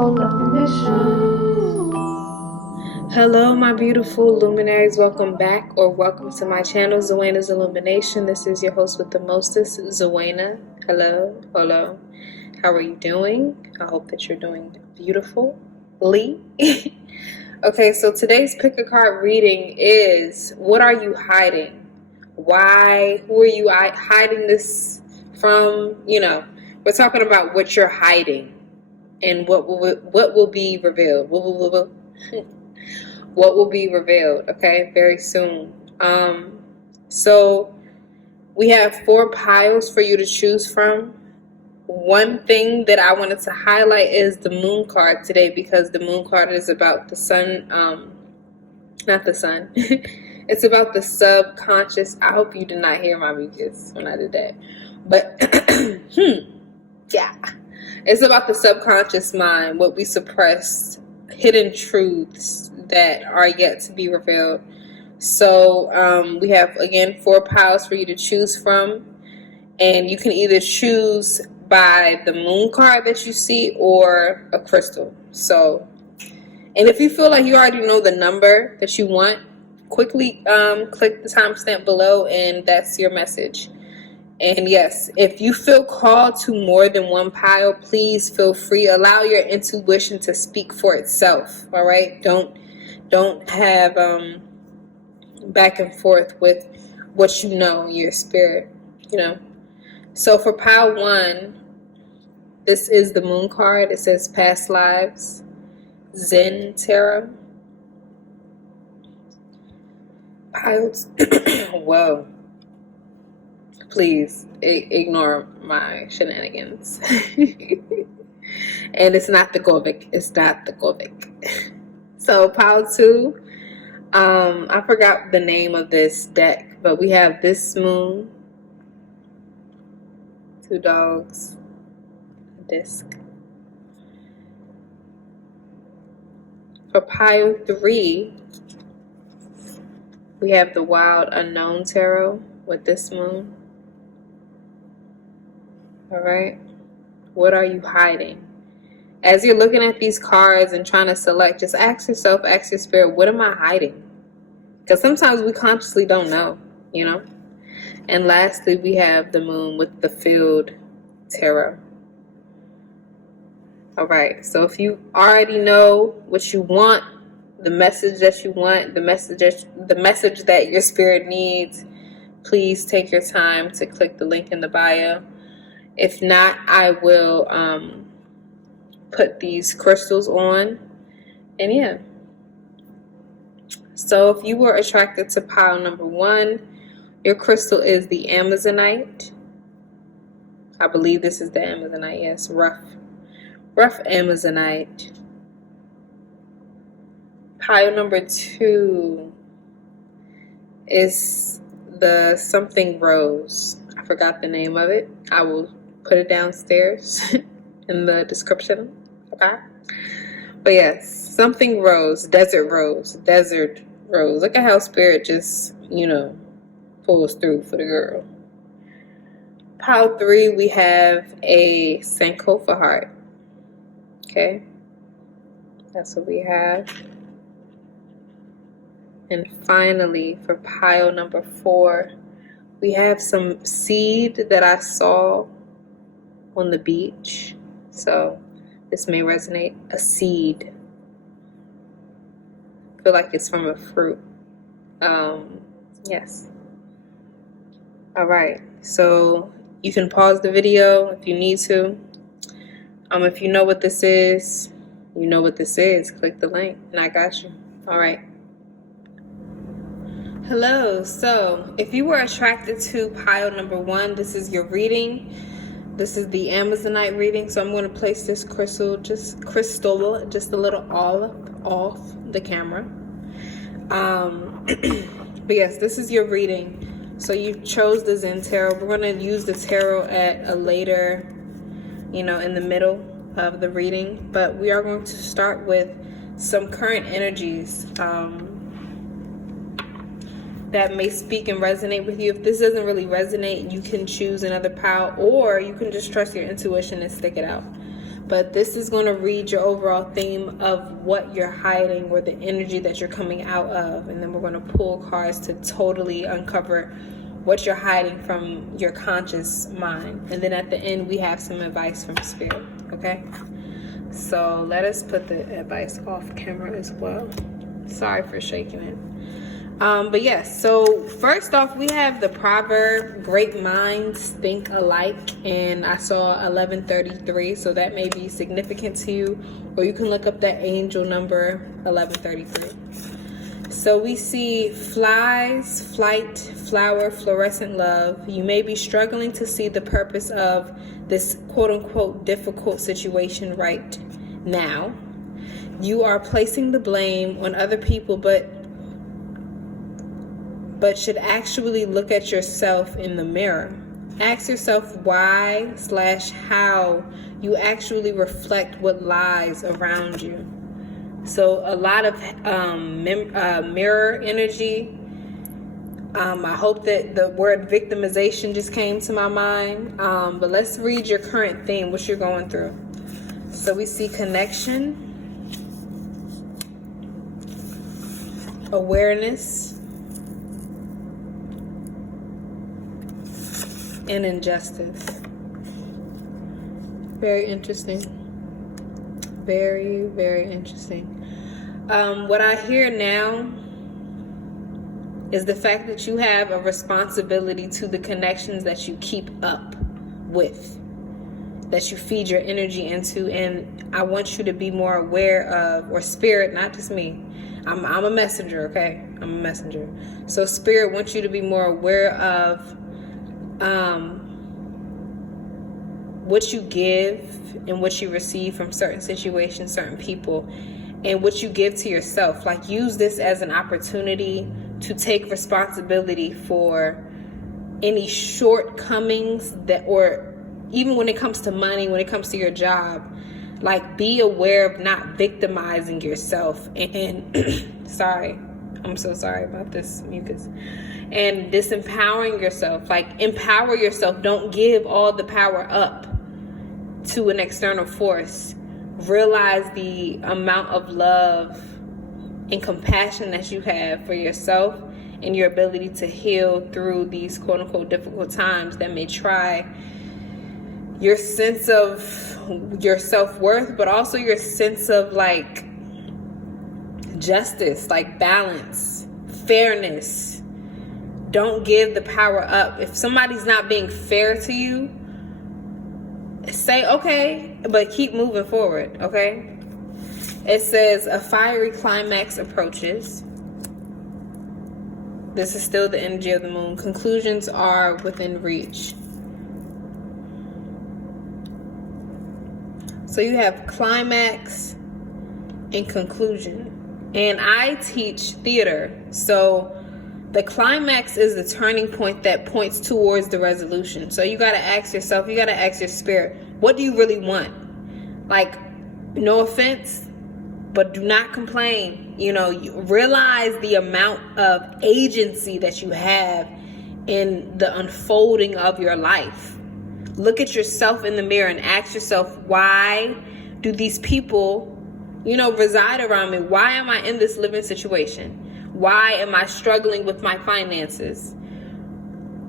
Untitled Definition. Hello, my beautiful luminaries. Welcome back or welcome to my channel, Zwena'sIllumination. This is your host with the mostest, Zwena. Hello. How are you doing? I hope that you're doing beautifully. Okay, so today's pick a card reading is, what are you hiding? Why? Who are you hiding this from? We're talking about what you're hiding and what will be revealed. What will be revealed, okay, very soon. So we have 4 piles for you to choose from. One thing that I wanted to highlight is the moon card today, because the moon card is about the sun, not the sun. It's about the subconscious. I hope you did not hear my mucus when I did that. But yeah, it's about the subconscious mind, what we suppress, hidden truths that are yet to be revealed. So we have, again, 4 piles for you to choose from, and you can either choose by the moon card that you see or a crystal. So, and if you feel like you already know the number that you want, quickly click the timestamp below, and that's your message. And yes, if you feel called to more than one pile, please feel free. Allow your intuition to speak for itself. All right, don't have back and forth with what you know, your spirit. So for pile 1, this is the moon card. It says past lives, Zen Tarot. Piles. Whoa. Please ignore my shenanigans. And it's not the Govik. It's not the Govik. So pile 2. I forgot the name of this deck, but we have this moon, 2 dogs, a disc. For pile 3, we have the Wild Unknown Tarot with this moon. All right. What are you hiding? As you're looking at these cards and trying to select, just ask yourself, ask your spirit, what am I hiding? Because sometimes we consciously don't know, And lastly, we have the moon with the Field Tarot. All right. So if you already know what you want, the message that you want, the message that your spirit needs, please take your time to click the link in the bio. If not, I will put these crystals on. And yeah. So if you were attracted to pile number 1, your crystal is the Amazonite. I believe this is the Amazonite. Yes, rough Amazonite. Pile number 2 is the something rose. I forgot the name of it. I will put it downstairs in the description. Okay. But yes, something rose, desert rose. Look at how spirit just, pulls through for the girl. Pile 3, we have a Sankofa heart. Okay. That's what we have. And finally, for pile number 4, we have some seed that I saw on the beach. So this may resonate. A seed. I feel like it's from a fruit. Yes. All right. So you can pause the video if you need to. If you know what this is, you know what this is. Click the link, and I got you. All right. Hello. So if you were attracted to pile number 1, this is your reading. This is the Amazonite reading. So I'm going to place this crystal just a little off the camera. But yes, this is your reading. So you chose the Zen Tarot. We're going to use the tarot at a later, in the middle of the reading. But we are going to start with some current energies that may speak and resonate with you. If this doesn't really resonate, you can choose another pile, or you can just trust your intuition and stick it out. but this is going to read your overall theme of what you're hiding or the energy that you're coming out of. And then we're going to pull cards to totally uncover what you're hiding from your conscious mind. And then at the end, we have some advice from Spirit, okay? So let us put the advice off camera as well. Sorry for shaking it. But yes, so first off, we have the proverb, great minds think alike, and I saw 1133, so that may be significant to you, or you can look up that angel number 1133. So we see flies, flight, flower, fluorescent love. You may be struggling to see the purpose of this quote-unquote difficult situation right now. You are placing the blame on other people, but should actually look at yourself in the mirror. Ask yourself why/how you actually reflect what lies around you. So a lot of mirror energy. I hope that the word victimization just came to my mind. But let's read your current theme, what you're going through. So we see connection, awareness, and injustice. Very interesting. Very, very interesting. What I hear now is the fact that you have a responsibility to the connections that you keep up with, that you feed your energy into, and I want you to be more aware of, or Spirit, not just me. I'm a messenger, okay? I'm a messenger. So Spirit wants you to be more aware of what you give and what you receive from certain situations, certain people, and what you give to yourself. Like, use this as an opportunity to take responsibility for any shortcomings that, or even when it comes to money, when it comes to your job, like, be aware of not victimizing yourself and sorry, I'm so sorry about this mucus. And disempowering yourself. Like, empower yourself. Don't give all the power up to an external force. Realize the amount of love and compassion that you have for yourself and your ability to heal through these quote-unquote difficult times that may try your sense of your self-worth, but also your sense of, like, justice, like balance, fairness. Don't give the power up. If somebody's not being fair to you, say okay, but keep moving forward, okay? It says a fiery climax approaches. This is still the energy of the moon. Conclusions are within reach. So you have climax and conclusion. And I teach theater, so the climax is the turning point that points towards the resolution. So you got to ask yourself, you got to ask your spirit, what do you really want? Like, no offense, but do not complain. You know, you realize the amount of agency that you have in the unfolding of your life. Look at yourself in the mirror and ask yourself, why do these people, you know, reside around me? Why am I in this living situation? Why am I struggling with my finances?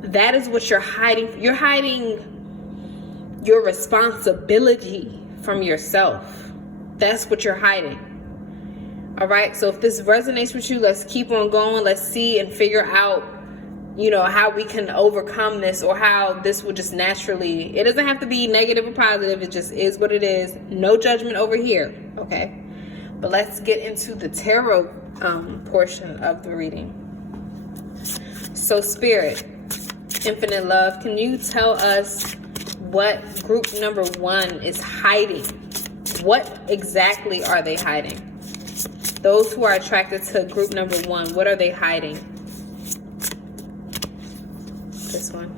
That is what you're hiding. You're hiding your responsibility from yourself. That's what you're hiding. All right. So if this resonates with you, let's keep on going. Let's see and figure out, you know, how we can overcome this, or how this will just naturally, it doesn't have to be negative or positive. It just is what it is. No judgment over here. Okay. But let's get into the tarot portion of the reading. So Spirit, infinite love, can you tell us what group number 1 is hiding? What exactly are they hiding? Those who are attracted to group number 1, what are they hiding? This one.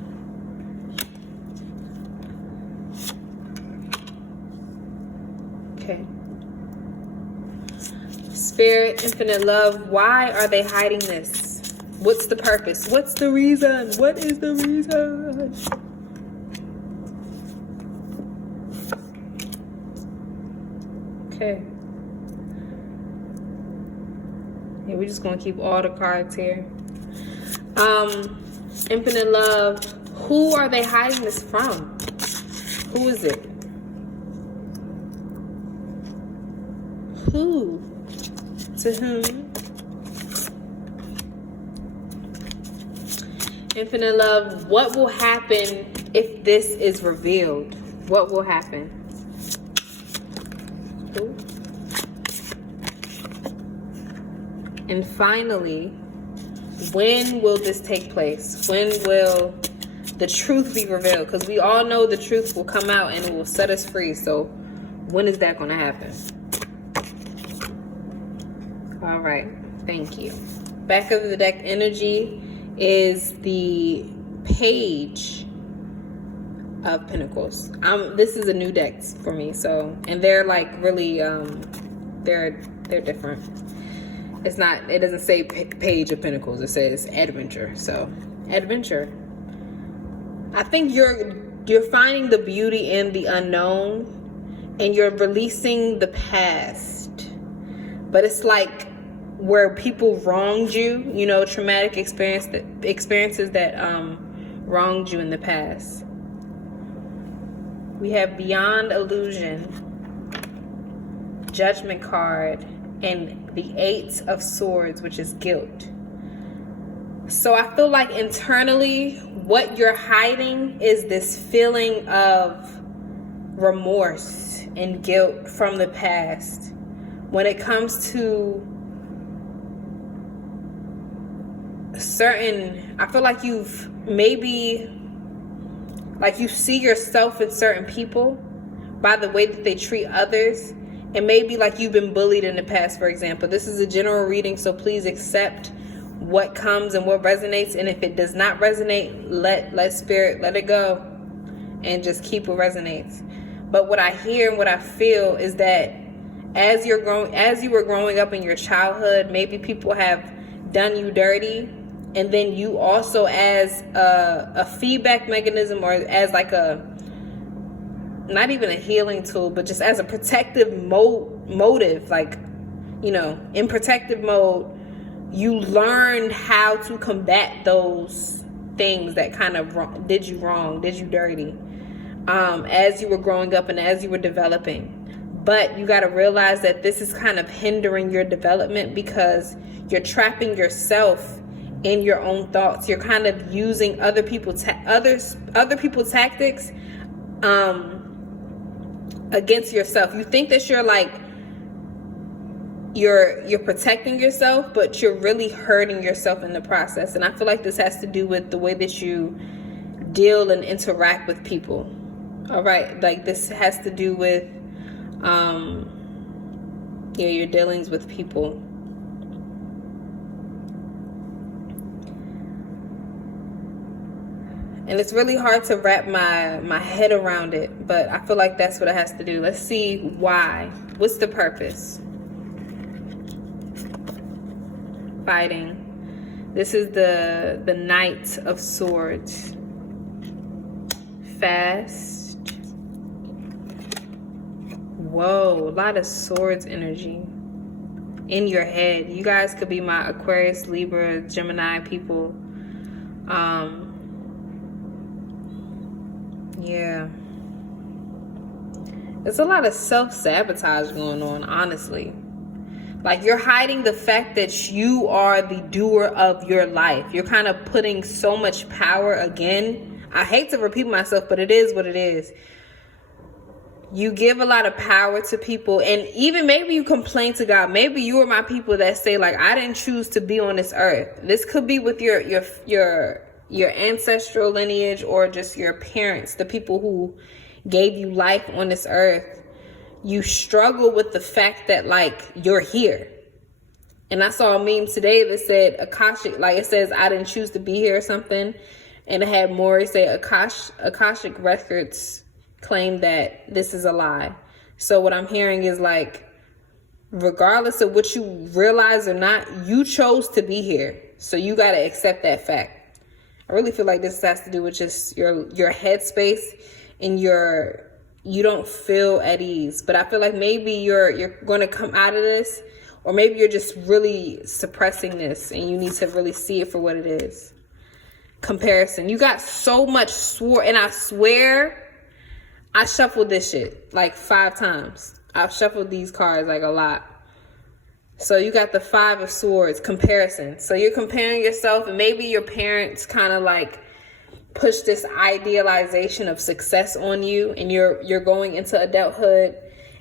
Okay. Spirit, infinite love, why are they hiding this? What's the purpose? What's the reason? What is the reason? Okay. Yeah, we're just gonna keep all the cards here. Infinite love. Who are they hiding this from? Who is it? Who? To whom? Infinite love. What will happen if this is revealed? What will happen? Who? And finally, when will this take place? When will the truth be revealed? Because we all know the truth will come out and it will set us free. So when is that going to happen? All right. Thank you. Back of the deck energy is the Page of Pentacles. This is a new deck for me. So, and they're like really, they're different. It's not, it doesn't say Page of Pentacles. It says adventure. So adventure. I think you're finding the beauty in the unknown and you're releasing the past. But it's like where people wronged you, you know, traumatic experiences that wronged you in the past. We have Beyond Illusion, Judgment card, and the Eight of Swords, which is guilt. So I feel like internally, what you're hiding is this feeling of remorse and guilt from the past. When it comes to certain, I feel like you've maybe, like you see yourself in certain people by the way that they treat others. And maybe like you've been bullied in the past, for example. This is a general reading, so please accept what comes and what resonates. And if it does not resonate, let spirit, let it go and just keep what resonates. But what I hear and what I feel is that as you were growing up in your childhood, maybe people have done you dirty. And then you also, as a feedback mechanism, or as like not even a healing tool, but just as a protective motive, like, you know, in protective mode, you learned how to combat those things that kind of did you wrong, did you dirty, as you were growing up and as you were developing. But you got to realize that this is kind of hindering your development because you're trapping yourself in your own thoughts. You're kind of using other people's tactics against yourself. You think that you're like you're protecting yourself, but you're really hurting yourself in the process. And I feel like this has to do with the way that you deal and interact with people. All right, like this has to do with your dealings with people. And it's really hard to wrap my head around it, but I feel like that's what it has to do. Let's see why. What's the purpose? Fighting. This is the Knight of Swords. Fast. Whoa, a lot of swords energy in your head. You guys could be my Aquarius, Libra, Gemini people. Yeah. There's a lot of self-sabotage going on, honestly. Like you're hiding the fact that you are the doer of your life. You're kind of putting so much power again. I hate to repeat myself, but it is what it is. You give a lot of power to people, and even maybe you complain to God. Maybe you are my people that say like, I didn't choose to be on this earth. This could be with your ancestral lineage or just your parents, the people who gave you life on this earth. You struggle with the fact that like you're here. And I saw a meme today that said Akashic, like it says I didn't choose to be here or something. And it had more, it said Akashic records claim that this is a lie. So what I'm hearing is like, regardless of what you realize or not, you chose to be here. So you got to accept that fact. I really feel like this has to do with just your headspace and your you don't feel at ease. But I feel like maybe you're going to come out of this, or maybe you're just really suppressing this and you need to really see it for what it is. Comparison. You got so much and I swear I shuffled this shit like 5 times. I've shuffled these cards like a lot. So you got the 5 of Swords, comparison. So you're comparing yourself, and maybe your parents kind of like push this idealization of success on you, and you're going into adulthood,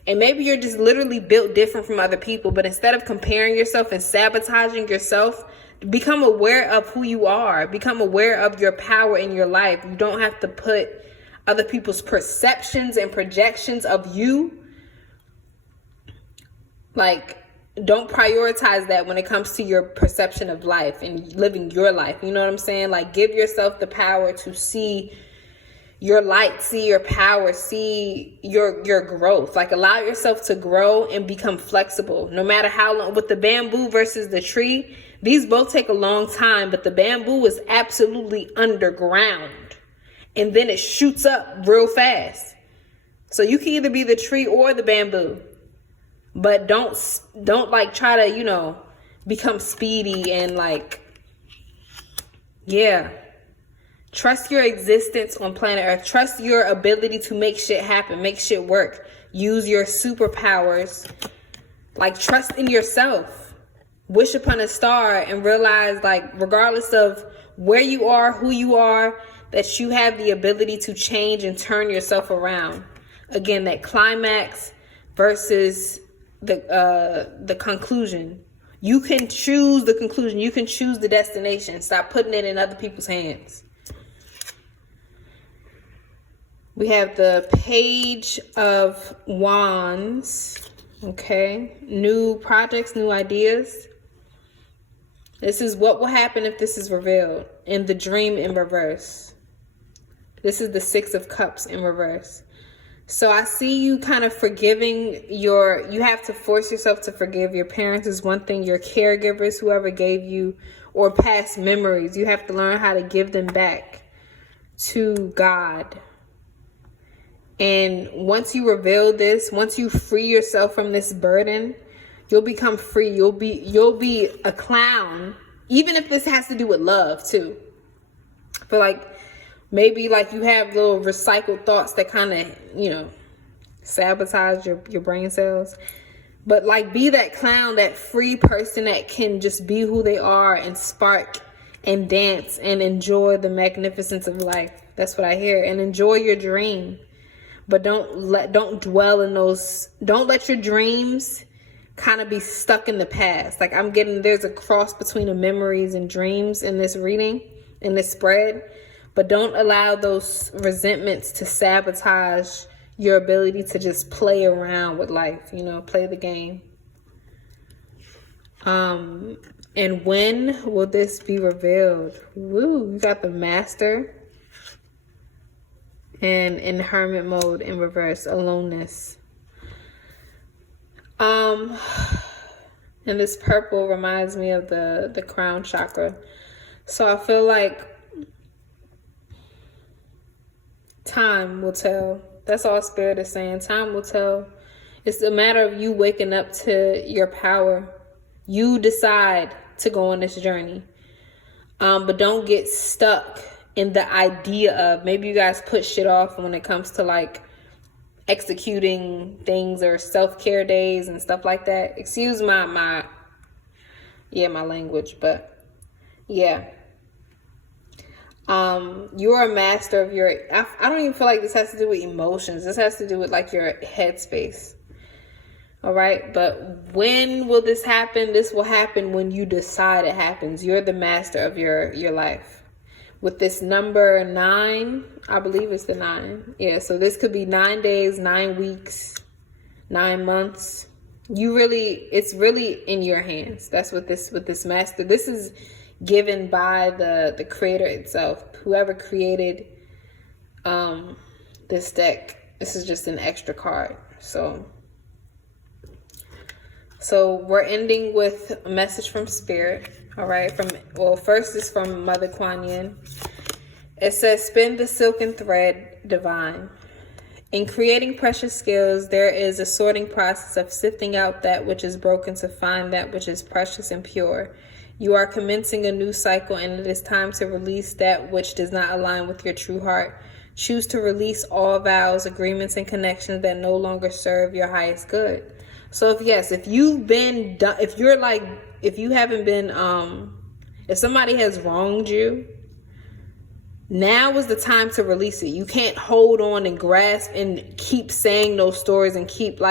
and maybe you're just literally built different from other people. But instead of comparing yourself and sabotaging yourself, become aware of who you are. Become aware of your power in your life. You don't have to put other people's perceptions and projections of you, like, don't prioritize that when it comes to your perception of life and living your life. You know what I'm saying? Like, give yourself the power to see your light, see your power, see your growth. Like, allow yourself to grow and become flexible. No matter how long, with the bamboo versus the tree, these both take a long time, but the bamboo is absolutely underground. And then it shoots up real fast. So you can either be the tree or the bamboo. But don't like try to, you know, become speedy and like, yeah. Trust your existence on planet Earth. Trust your ability to make shit happen, make shit work. Use your superpowers. Like, trust in yourself. Wish upon a star and realize, like, regardless of where you are, who you are, that you have the ability to change and turn yourself around. Again, that climax versus the conclusion. You can choose the conclusion. You can choose the destination. Stop putting it in other people's hands. We have the Page of Wands. Okay. New projects, new ideas. This is what will happen if this is revealed. In the Dream in reverse. This is the 6 of Cups in reverse. So I see you kind of forgiving you have to force yourself to forgive your parents is one thing, your caregivers, whoever gave you, or past memories. You have to learn how to give them back to God. And once you reveal this, once you free yourself from this burden, you'll become free. You'll be a clown, even if this has to do with love too. I feel like maybe like you have little recycled thoughts that kind of, you know, sabotage your brain cells. But like, be that clown, that free person that can just be who they are and spark and dance and enjoy the magnificence of life. That's what I hear. And enjoy your dream. But don't dwell in those, don't let your dreams kind of be stuck in the past. Like, I'm getting, there's a cross between the memories and dreams in this reading, in this spread. But don't allow those resentments to sabotage your ability to just play around with life, you know, play the game. And when will this be revealed? Woo, you got the Master. And in hermit mode in reverse, aloneness. And this purple reminds me of the crown chakra. So I feel like time will tell. That's all Spirit is saying. Time will tell. It's a matter of you waking up to your power. You decide to go on this journey. But don't get stuck in the idea of, maybe you guys put shit off when it comes to like executing things or self-care days and stuff like that. Excuse my language, but yeah. You're a master of your, I don't even feel like this has to do with emotions. This has to do with like your headspace. All right. But when will this happen? This will happen when you decide it happens. You're the master of your life. With this number 9, I believe it's the 9. Yeah. So this could be 9 days, 9 weeks, 9 months. It's really in your hands. That's what with this master, this is given by the creator itself. Whoever created this deck, this is just an extra card. So we're ending with a message from Spirit. All right, first is from Mother Kuan Yin. It says, spin the silken thread divine. In creating precious skills, there is a sorting process of sifting out that which is broken to find that which is precious and pure. You are commencing a new cycle, and it is time to release that which does not align with your true heart. Choose to release all vows, agreements, and connections that no longer serve your highest good. So if you've been done, if you haven't been, if somebody has wronged you, now is the time to release it. You can't hold on and grasp and keep saying those stories and keep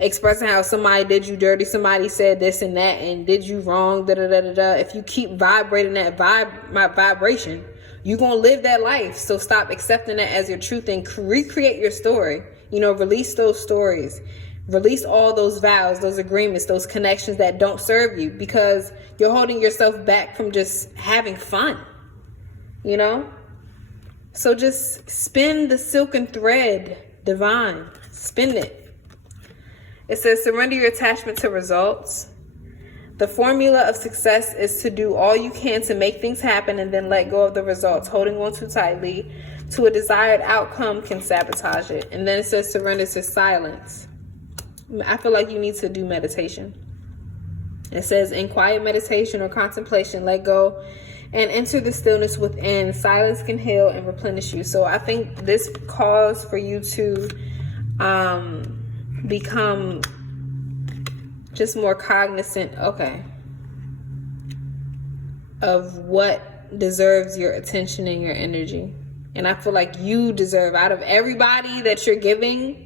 expressing how somebody did you dirty, somebody said this and that and did you wrong, da da da da da. If you keep vibrating that vibration, you're gonna live that life. So stop accepting that as your truth and recreate your story. Release those stories. Release all those vows, those agreements, those connections that don't serve you, because you're holding yourself back from just having fun. So just spin the silken thread, divine. Spin it. It says, surrender your attachment to results. The formula of success is to do all you can to make things happen and then let go of the results. Holding on too tightly to a desired outcome can sabotage it. And then it says, surrender to silence. I feel like you need to do meditation. It says, in quiet meditation or contemplation, let go and enter the stillness within. Silence can heal and replenish you. So I think this calls for you to become just more cognizant, of what deserves your attention and your energy. And I feel like you deserve, out of everybody that you're giving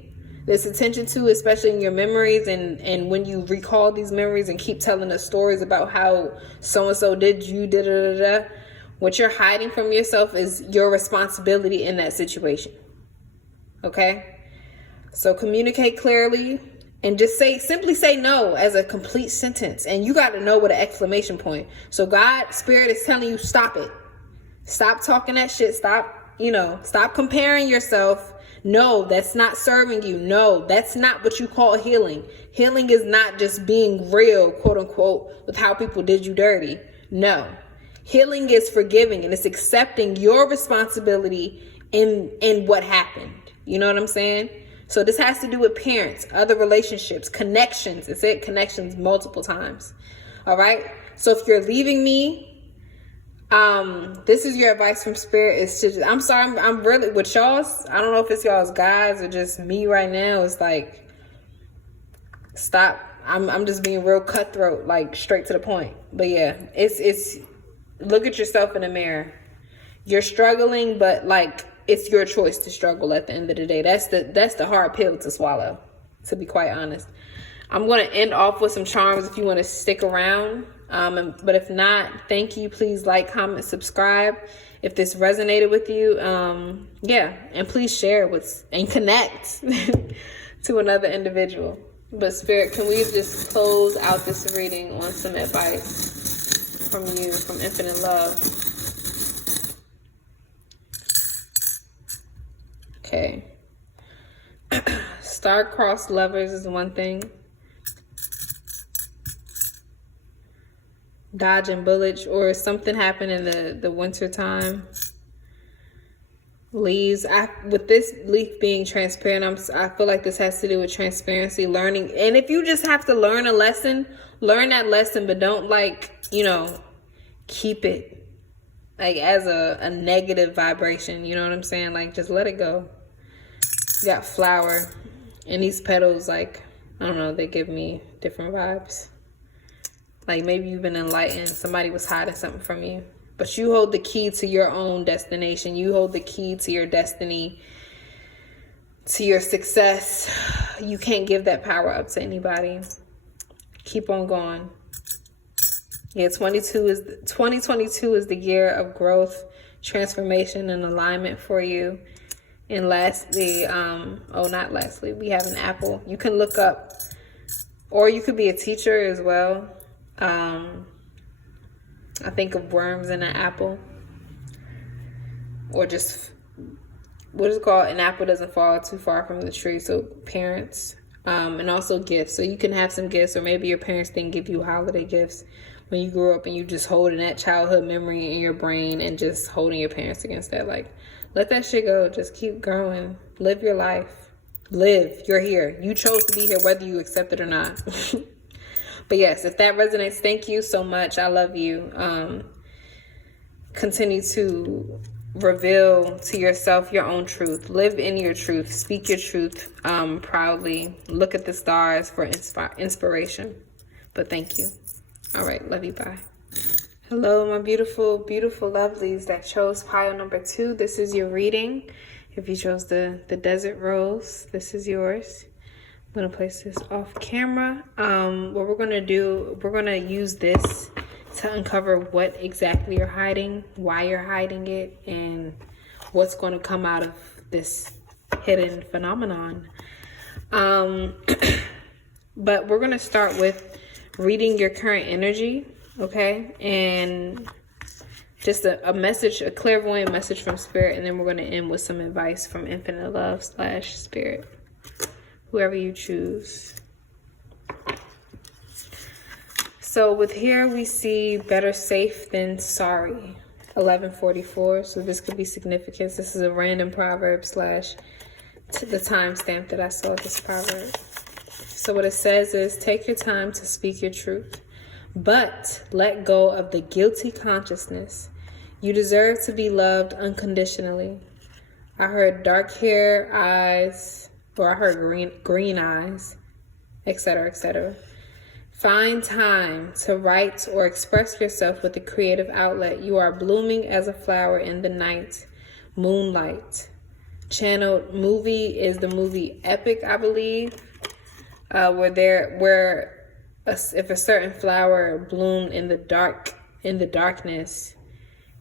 this attention to, especially in your memories, and when you recall these memories and keep telling us stories about how so-and-so did you, da-da-da-da, what you're hiding from yourself is your responsibility in that situation. Okay? So communicate clearly and just simply say no as a complete sentence. And you got to know with an exclamation point. So God, Spirit is telling you, stop it. Stop talking that shit. Stop comparing yourself. No, that's not serving you. No, that's not what you call healing. Healing is not just being real, quote unquote, with how people did you dirty. No. Healing is forgiving, and it's accepting your responsibility in what happened. You know what I'm saying? So this has to do with parents, other relationships, connections. It said connections multiple times. All right. So if you're leaving me, this is your advice from Spirit. Is to I'm sorry, I'm really with y'all's. I don't know if it's y'all's guys or just me right now. It's like, stop. I'm just being real cutthroat, like straight to the point. But yeah, it's look at yourself in the mirror. You're struggling, but it's your choice to struggle at the end of the day. That's the hard pill to swallow, to be quite honest. I'm going to end off with some charms if you want to stick around. But if not, thank you. Please like, comment, subscribe if this resonated with you. And please share and connect to another individual. But Spirit, can we just close out this reading on some advice from you, from infinite love? Okay. Star-crossed lovers is one thing. Dodging bullets, or something happened in the winter time. Leaves. With this leaf being transparent, I feel like this has to do with transparency, learning. And if you just have to learn a lesson, learn that lesson, but don't keep it as a negative vibration. You know what I'm saying? Just let it go. You got flower, and these petals, I don't know, they give me different vibes. Maybe you've been enlightened. Somebody was hiding something from you. But you hold the key to your own destination. You hold the key to your destiny, to your success. You can't give that power up to anybody. Keep on going. Yeah, 2022 is the year of growth, transformation, and alignment for you. And lastly, not lastly, we have an apple. You can look up, or you could be a teacher as well. I think of worms in an apple, or just what is it called? An apple doesn't fall too far from the tree. So parents, and also gifts. So you can have some gifts, or maybe your parents didn't give you holiday gifts, when you grew up and you just holding that childhood memory in your brain and just holding your parents against that. Like, let that shit go. Just keep growing. Live your life. Live. You're here. You chose to be here whether you accept it or not. But yes, if that resonates, thank you so much. I love you. Continue to reveal to yourself your own truth. Live in your truth. Speak your truth proudly. Look at the stars for inspiration. But thank you. All right. Love you. Bye. Hello, my beautiful, beautiful lovelies that chose pile number 2. This is your reading. If you chose the desert rose, this is yours. I'm going to place this off camera. What we're going to do, we're going to use this to uncover what exactly you're hiding, why you're hiding it, and what's going to come out of this hidden phenomenon. But we're going to start with reading your current energy, okay? And just a message, a clairvoyant message from Spirit, and then we're going to end with some advice from Infinite Love / Spirit. Whoever you choose. So with here we see better safe than sorry. 1144. So this could be significance. This is a random proverb / the timestamp that I saw this proverb. So what it says is, take your time to speak your truth, but let go of the guilty consciousness. You deserve to be loved unconditionally. I heard dark hair, eyes, or I heard green eyes, etc., etc. Find time to write or express yourself with a creative outlet. You are blooming as a flower in the night, moonlight. Channeled movie is the movie Epic, I believe, where if a certain flower bloomed in the darkness,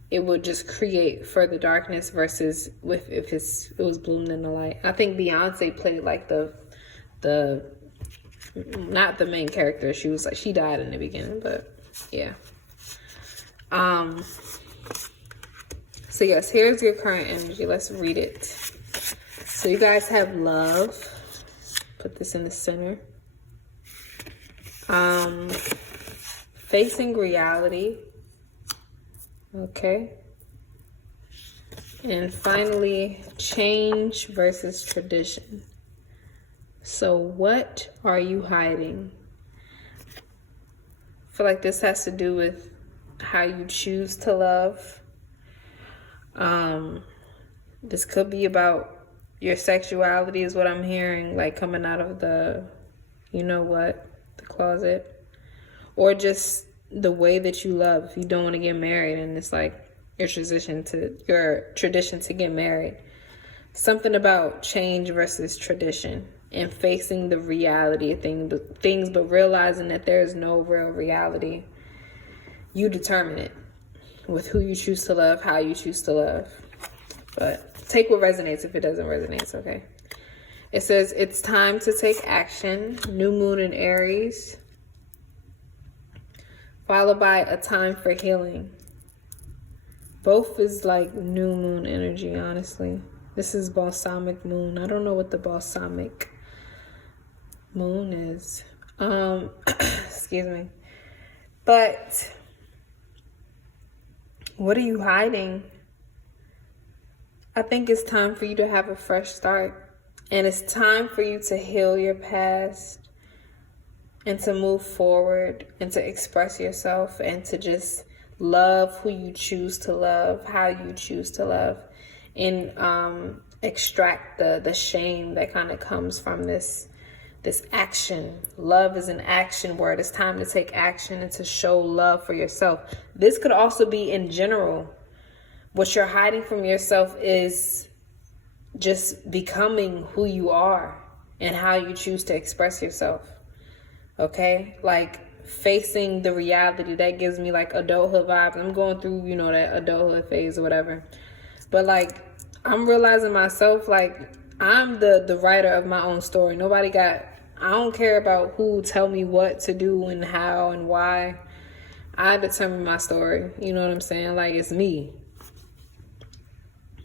it would just create further darkness versus if it was bloomed in the light. I think Beyonce played like the not the main character. She was like, she died in the beginning, but yeah. So yes, here's your current energy. Let's read it. So you guys have love. Put this in the center. Facing reality. Okay. And finally, change versus tradition. So what are you hiding? I feel like this has to do with how you choose to love. This could be about your sexuality is what I'm hearing, like coming out of the closet. Or just the way that you love. If you don't want to get married and it's like your tradition to get married. Something about change versus tradition and facing the reality of things, but realizing that there is no real reality. You determine it with who you choose to love, how you choose to love. But take what resonates. If it doesn't resonate, it's okay. It says it's time to take action. New moon in Aries. Followed by a time for healing. Both is like new moon energy, honestly. This is balsamic moon. I don't know what the balsamic moon is. Excuse me. But what are you hiding? I think it's time for you to have a fresh start. And it's time for you to heal your past. And to move forward and to express yourself and to just love who you choose to love, how you choose to love, and extract the shame that kind of comes from this action. Love is an action word. It's time to take action and to show love for yourself. This could also be in general. What you're hiding from yourself is just becoming who you are and how you choose to express yourself. Okay, like facing the reality. That gives me like adulthood vibes. I'm going through, that adulthood phase or whatever. But like, I'm realizing myself, like, I'm the writer of my own story. I don't care about who tell me what to do and how and why. I determine my story. You know what I'm saying? Like, it's me.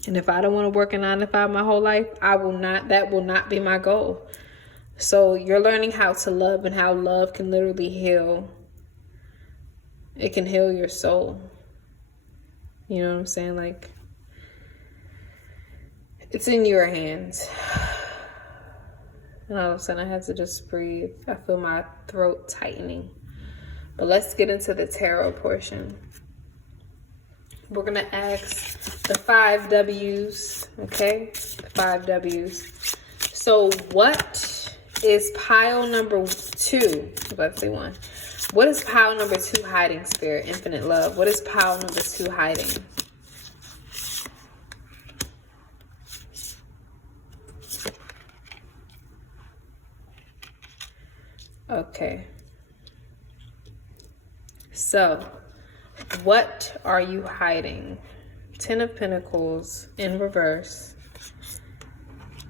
And if I don't want to work a 9 to 5 my whole life, that will not be my goal. So you're learning how to love and how love can literally heal it can heal your soul. You know what I'm saying? Like, it's in your hands. And all of a sudden I had to just breathe. I feel my throat tightening. But let's get into the tarot portion. We're going to ask the 5 W's, okay? The 5 W's. So what is pile number 2? Let's say 1. What is pile number 2 hiding, Spirit? Infinite love. What is pile number 2 hiding? Okay. So, what are you hiding? 10 of Pentacles in reverse.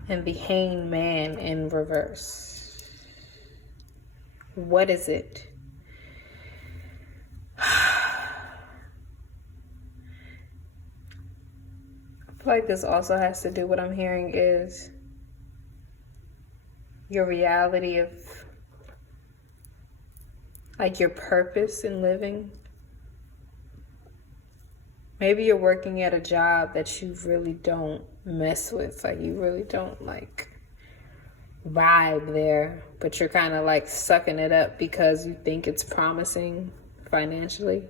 And the Hanged Man in reverse. What is it? I feel like this also has to do, what I'm hearing is your reality of like your purpose in living. Maybe you're working at a job that you really don't mess with. Like you really don't like vibe there, but you're kind of like sucking it up because you think it's promising financially.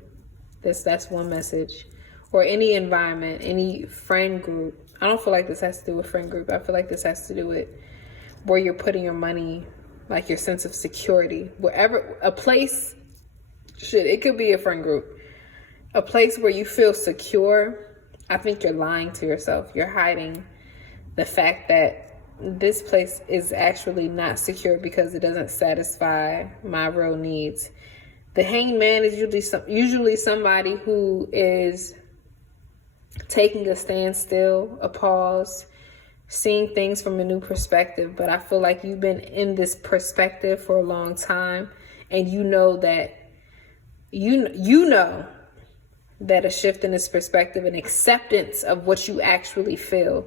That's one message. Or any environment, any friend group. I don't feel like this has to do with friend group. I feel like this has to do with where you're putting your money, like your sense of security. Wherever, a place, it could be a friend group. A place where you feel secure. I think you're lying to yourself. You're hiding the fact that this place is actually not secure because it doesn't satisfy my real needs. The Hanged Man is usually somebody who is taking a standstill, a pause, seeing things from a new perspective. But I feel like you've been in this perspective for a long time, and you know that you know that a shift in this perspective and acceptance of what you actually feel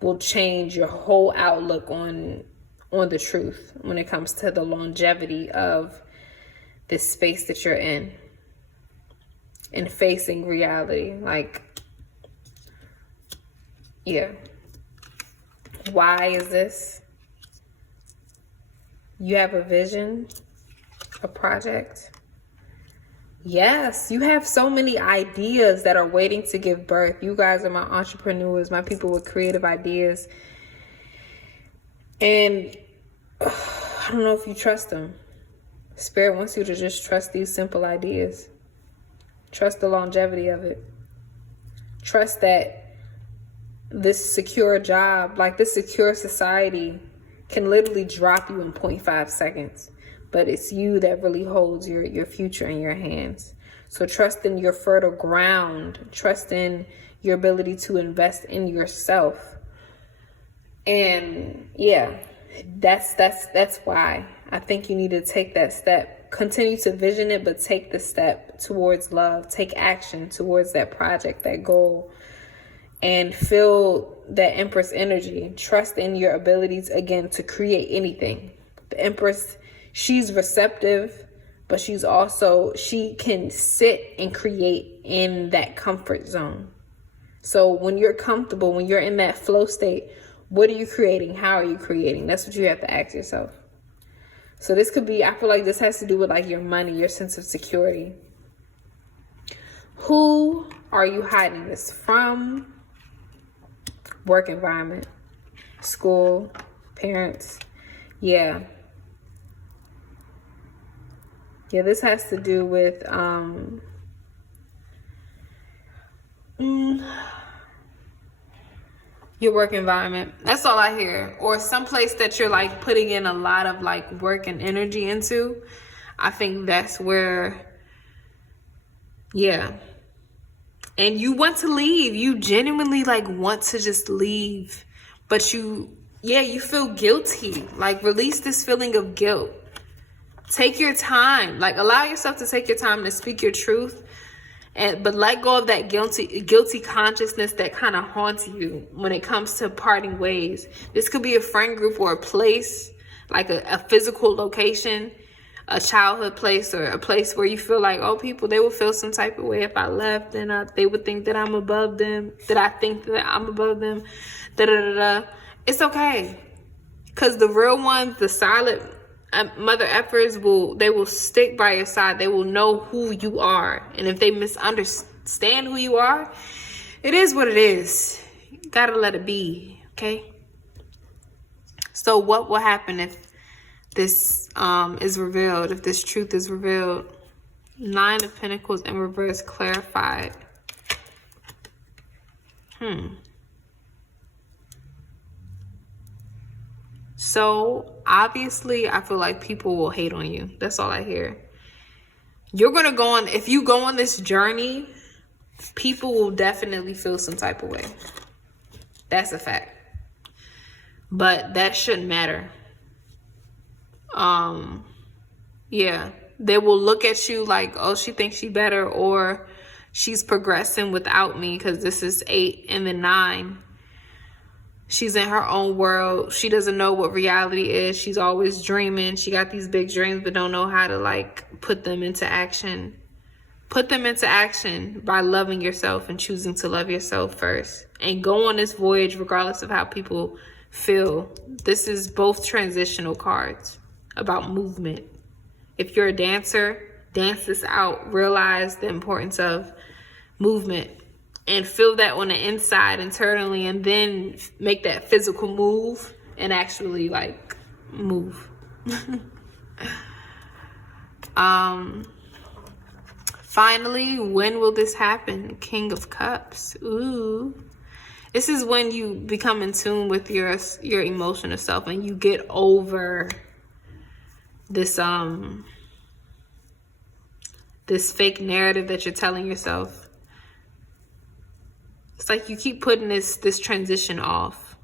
will change your whole outlook on the truth when it comes to the longevity of this space that you're in and facing reality. Like, yeah. Why is this? You have a vision, a project. Yes, you have so many ideas that are waiting to give birth. You guys are my entrepreneurs, my people with creative ideas. And I don't know if you trust them. Spirit wants you to just trust these simple ideas. Trust the longevity of it. Trust that this secure job, like this secure society, can literally drop you in 0.5 seconds. But it's you that really holds your future in your hands. So trust in your fertile ground. Trust in your ability to invest in yourself. And yeah, that's why I think you need to take that step. Continue to vision it, but take the step towards love. Take action towards that project, that goal. And feel that Empress energy. Trust in your abilities, again, to create anything. The Empress, she's receptive, but she can sit and create in that comfort zone. So when you're comfortable, when you're in that flow state, what are you creating? How are you creating? That's what you have to ask yourself. So this could be, I feel like this has to do with like your money, your sense of security. Who are you hiding this from? Work environment, school, parents. Yeah, this has to do with your work environment. That's all I hear. Or someplace that you're like putting in a lot of like work and energy into. I think that's where, yeah. And you want to leave. You genuinely like want to just leave. But you feel guilty. Like release this feeling of guilt. Take your time. Like allow yourself to take your time to speak your truth. But let go of that guilty consciousness that kind of haunts you when it comes to parting ways. This could be a friend group or a place, like a physical location. a childhood place or a place where you feel like, oh, people, they will feel some type of way if I left, and they would think that I'm above them, that I think that I'm above them, It's okay. Because the real ones, the solid mother effers, will stick by your side. They will know who you are. And if they misunderstand who you are, it is what it is. You gotta let it be, okay? So what will happen if this is revealed, if this truth is revealed? 9 of Pentacles in reverse clarified. So obviously I feel like people will hate on you. That's all I hear. You're going to go on, if you go on this journey, people will definitely feel some type of way. That's a fact. But that shouldn't matter. Yeah, they will look at you like, oh, she thinks she better, or she's progressing without me, because this is 8 and then 9. She's in her own world. She doesn't know what reality is. She's always dreaming. She got these big dreams, but don't know how to like put them into action. Put them into action by loving yourself and choosing to love yourself first. And go on this voyage regardless of how people feel. This is both transitional cards about movement. If you're a dancer, dance this out. Realize the importance of movement. And feel that on the inside internally, and then make that physical move and actually like move. Finally, when will this happen? King of Cups. Ooh. This is when you become in tune with your emotional self, and you get over this this fake narrative that you're telling yourself. It's like you keep putting this transition off,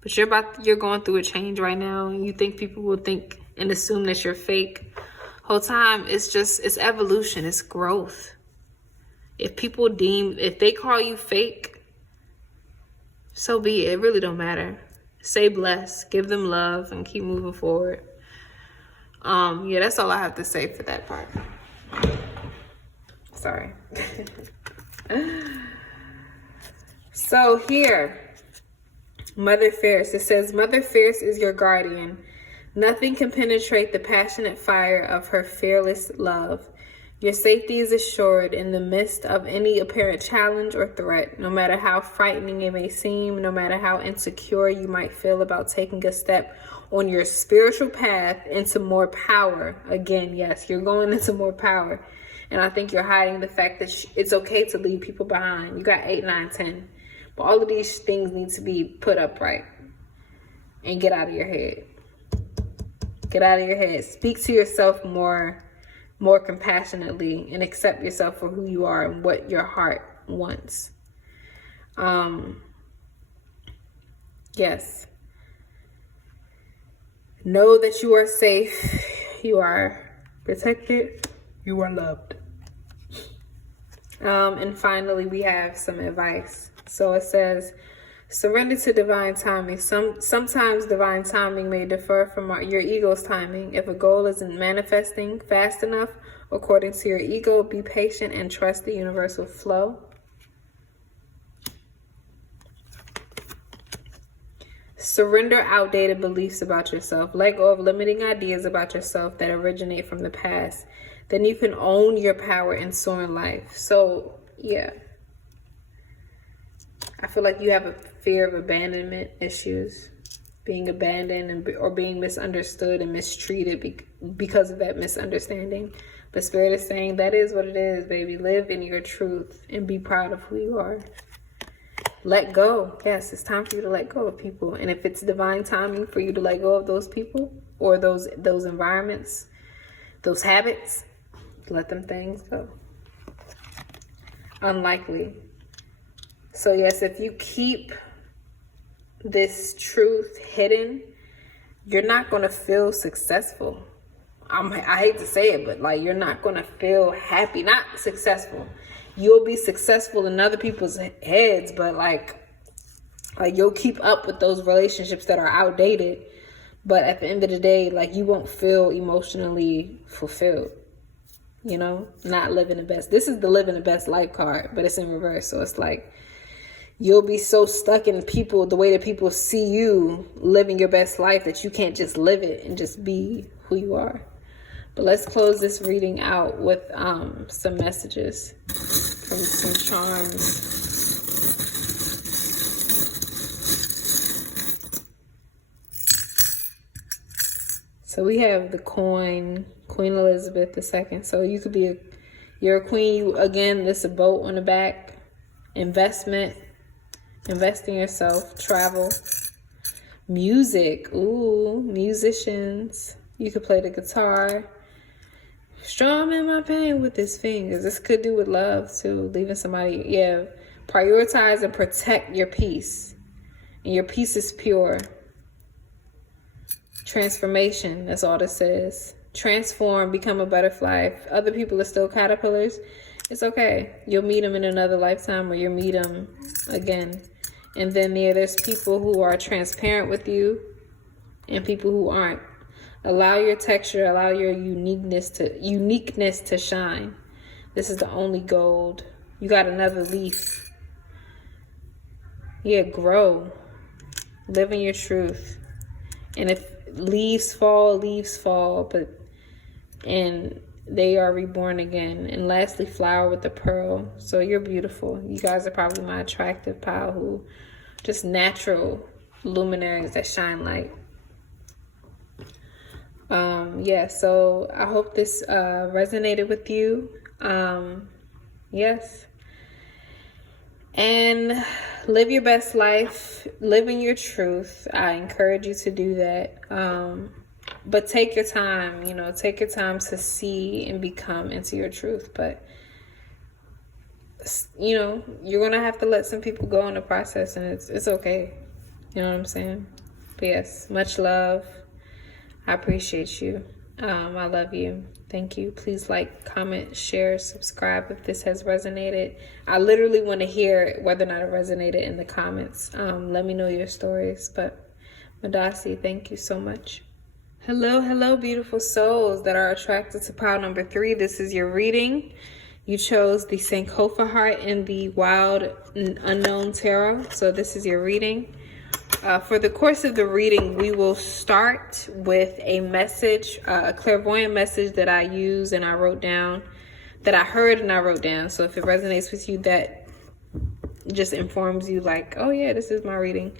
but you're going through a change right now, and you think people will think and assume that you're fake. Whole time it's evolution, it's growth. If they call you fake, so be it. It really don't matter. Say bless, give them love, and keep moving forward. Yeah, that's all I have to say for that part. Sorry. So here, Mother Fierce. It says, Mother Fierce is your guardian. Nothing can penetrate the passionate fire of her fearless love. Your safety is assured in the midst of any apparent challenge or threat, no matter how frightening it may seem, no matter how insecure you might feel about taking a step on your spiritual path into more power. Again, yes, you're going into more power. And I think you're hiding the fact that it's okay to leave people behind. You got 8, 9, 10. But all of these things need to be put upright and get out of your head. Get out of your head. Speak to yourself more compassionately, and accept yourself for who you are and what your heart wants. Yes. Know that you are safe. You are protected. You are loved. And finally, we have some advice. So it says, surrender to divine timing. Sometimes divine timing may differ from your ego's timing. If a goal isn't manifesting fast enough according to your ego, be patient and trust the universal flow. Surrender outdated beliefs about yourself. Let go of limiting ideas about yourself that originate from the past. Then you can own your power and soar in life. So, yeah. I feel like you have a fear of abandonment issues, being abandoned or being misunderstood and mistreated because of that misunderstanding. But Spirit is saying that is what it is, baby. Live in your truth and be proud of who you are. Let go. Yes, it's time for you to let go of people. And if it's divine timing for you to let go of those people or those environments, those habits, let them things go. Unlikely. So yes, if you keep this truth hidden, you're not going to feel successful. I hate to say it, but like, you're not going to feel happy, not successful. You'll be successful in other people's heads, but like you'll keep up with those relationships that are outdated, But at the end of the day, like, you won't feel emotionally fulfilled. You know, not living the best. This is the living the best life card, but it's in reverse. So it's like, you'll be so stuck in people, the way that people see you living your best life, that you can't just live it and just be who you are. But let's close this reading out with some messages from some charms. So we have the coin, Queen Elizabeth II. So you could be you're a queen. Again, this is a boat on the back. Investment, invest in yourself, travel, music. Ooh, musicians. You could play the guitar. Strumming my pain with his fingers. This could do with love too. Leaving somebody. Yeah. Prioritize and protect your peace. And your peace is pure. Transformation. That's all this says. Transform. Become a butterfly. If other people are still caterpillars, it's okay. You'll meet them in another lifetime, or you'll meet them again. And then there's people who are transparent with you and people who aren't. Allow your texture, allow your uniqueness to shine. This is the only gold. You got another leaf. Yeah, grow. Live in your truth. And if leaves fall, and they are reborn again. And lastly, flower with the pearl. So you're beautiful. You guys are probably my attractive pile, who just natural luminaries that shine light. Yeah, so I hope this resonated with you. Yes. And live your best life. Live in your truth. I encourage you to do that. But take your time, take your time to see and become into your truth. But, you're going to have to let some people go in the process, and it's okay. You know what I'm saying? But yes, much love. I appreciate you. I love you. Thank you. Please like, comment, share, subscribe if this has resonated. I literally want to hear whether or not it resonated in the comments. Let me know your stories. But Madasi, thank you so much. Hello, beautiful souls that are attracted to pile number 3. This is your reading. You chose the Sankofa heart in the Wild Unknown Tarot. So this is your reading. For the course of the reading, we will start with a message, a clairvoyant message that I use and I wrote down, that I heard and I wrote down. So if it resonates with you, that just informs you like, oh yeah, this is my reading.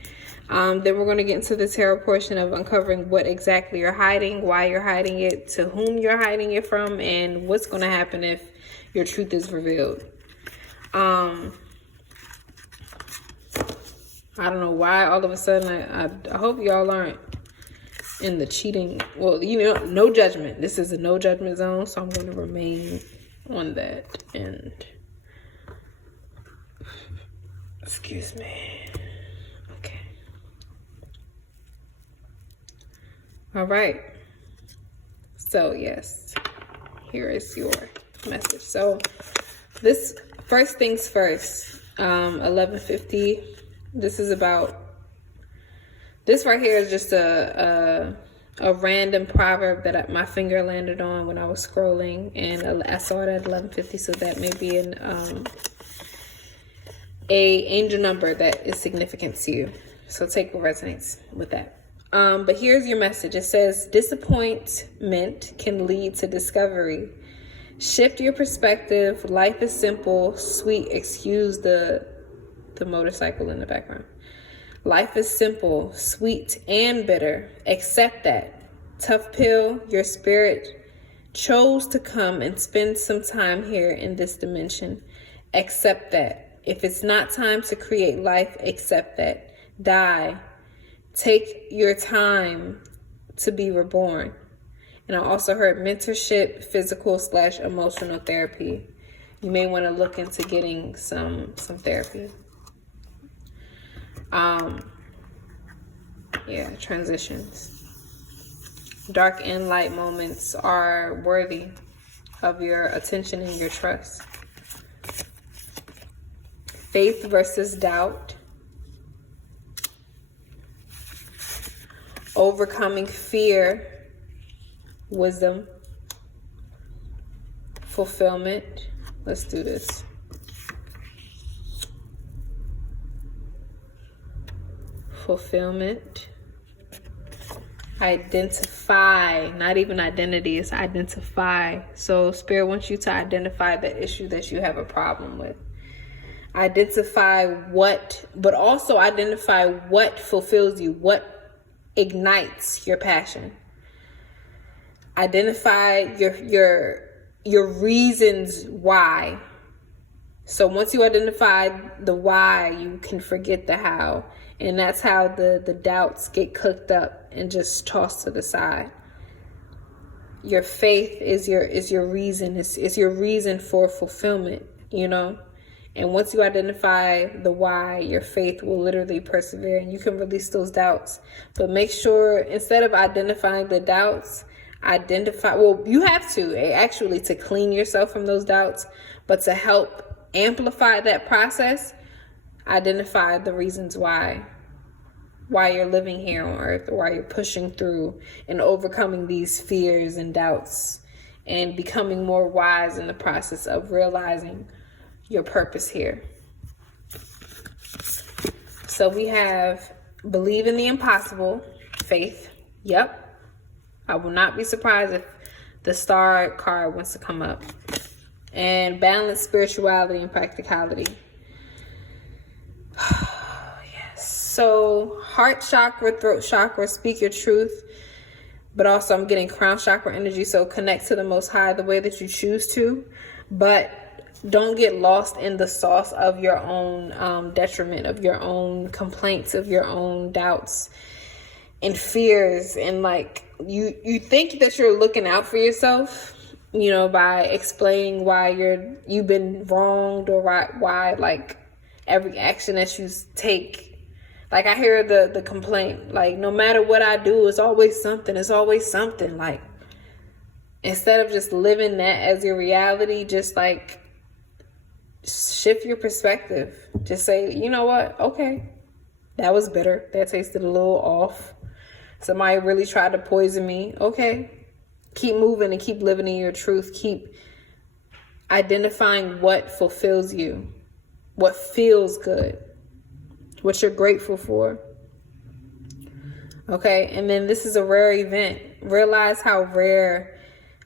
Then we're going to get into the tarot portion of uncovering what exactly you're hiding, why you're hiding it, to whom you're hiding it from, and what's going to happen if your truth is revealed. I don't know why all of a sudden I hope y'all aren't in the cheating. Well, no judgment. This is a no judgment zone, so I'm going to remain on that end. Excuse me. Okay. All right. So, yes. Here is your message. So, this first things first. 1150. This is about, this right here is just a random proverb that my finger landed on when I was scrolling, and I saw it at 1150, so that may be a angel number that is significant to you. So take what resonates with that. But here's your message. It says, disappointment can lead to discovery. Shift your perspective. Life is simple, sweet. Excuse the motorcycle in the background. Life is simple, sweet, and bitter. Accept that. Tough pill. Your spirit chose to come and spend some time here in this dimension. Accept that. If it's not time to create life, accept that. Die. Take your time to be reborn. And I also heard mentorship, physical/emotional therapy. You may want to look into getting some therapy. Yeah, transitions. Dark and light moments are worthy of your attention and your trust. Faith versus doubt. overcoming fear, wisdom, fulfillment. Let's do this. Fulfillment. Identify, not even identity, it's identify. So Spirit wants you to identify the issue that you have a problem with. Identify what, but also identify what fulfills you, what ignites your passion. Identify your reasons why. So once you identify the why, you can forget the how. And that's how the doubts get cooked up and just tossed to the side. Your faith is your reason. It's your reason for fulfillment, you know? And once you identify the why, your faith will literally persevere and you can release those doubts. But make sure, instead of identifying the doubts, you have to actually to clean yourself from those doubts, but to help amplify that process, identify the reasons why you're living here on earth, why you're pushing through and overcoming these fears and doubts and becoming more wise in the process of realizing your purpose here. So we have believe in the impossible, faith. Yep. I will not be surprised if the star card wants to come up. And balance spirituality and practicality. Yes. So heart chakra, throat chakra, speak your truth. But also I'm getting crown chakra energy. So connect to the Most High the way that you choose to. But don't get lost in the sauce of your own detriment, of your own complaints, of your own doubts and fears. And like you think that you're looking out for yourself, you know, by explaining why you've been wronged or why like every action that you take. Like I hear the complaint, like no matter what I do, it's always something. It's always something. Like instead of just living that as your reality, just like shift your perspective. Just say, you know what? Okay, that was bitter. That tasted a little off. Somebody really tried to poison me. Okay. Keep moving and keep living in your truth. Keep identifying what fulfills you, what feels good, what you're grateful for. Okay. And then this is a rare event. Realize how rare.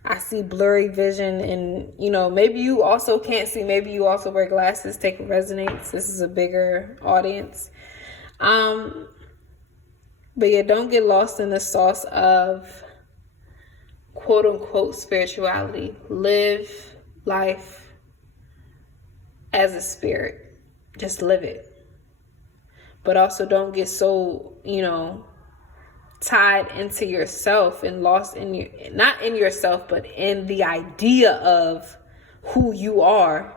I see blurry vision, and you know, maybe you also can't see, maybe you also wear glasses. Take resonates. This is a bigger audience. But yeah, don't get lost in the sauce of quote unquote spirituality. Live life as a spirit. Just live it. But also don't get so, you know, tied into yourself and lost in your, not in yourself, but in the idea of who you are,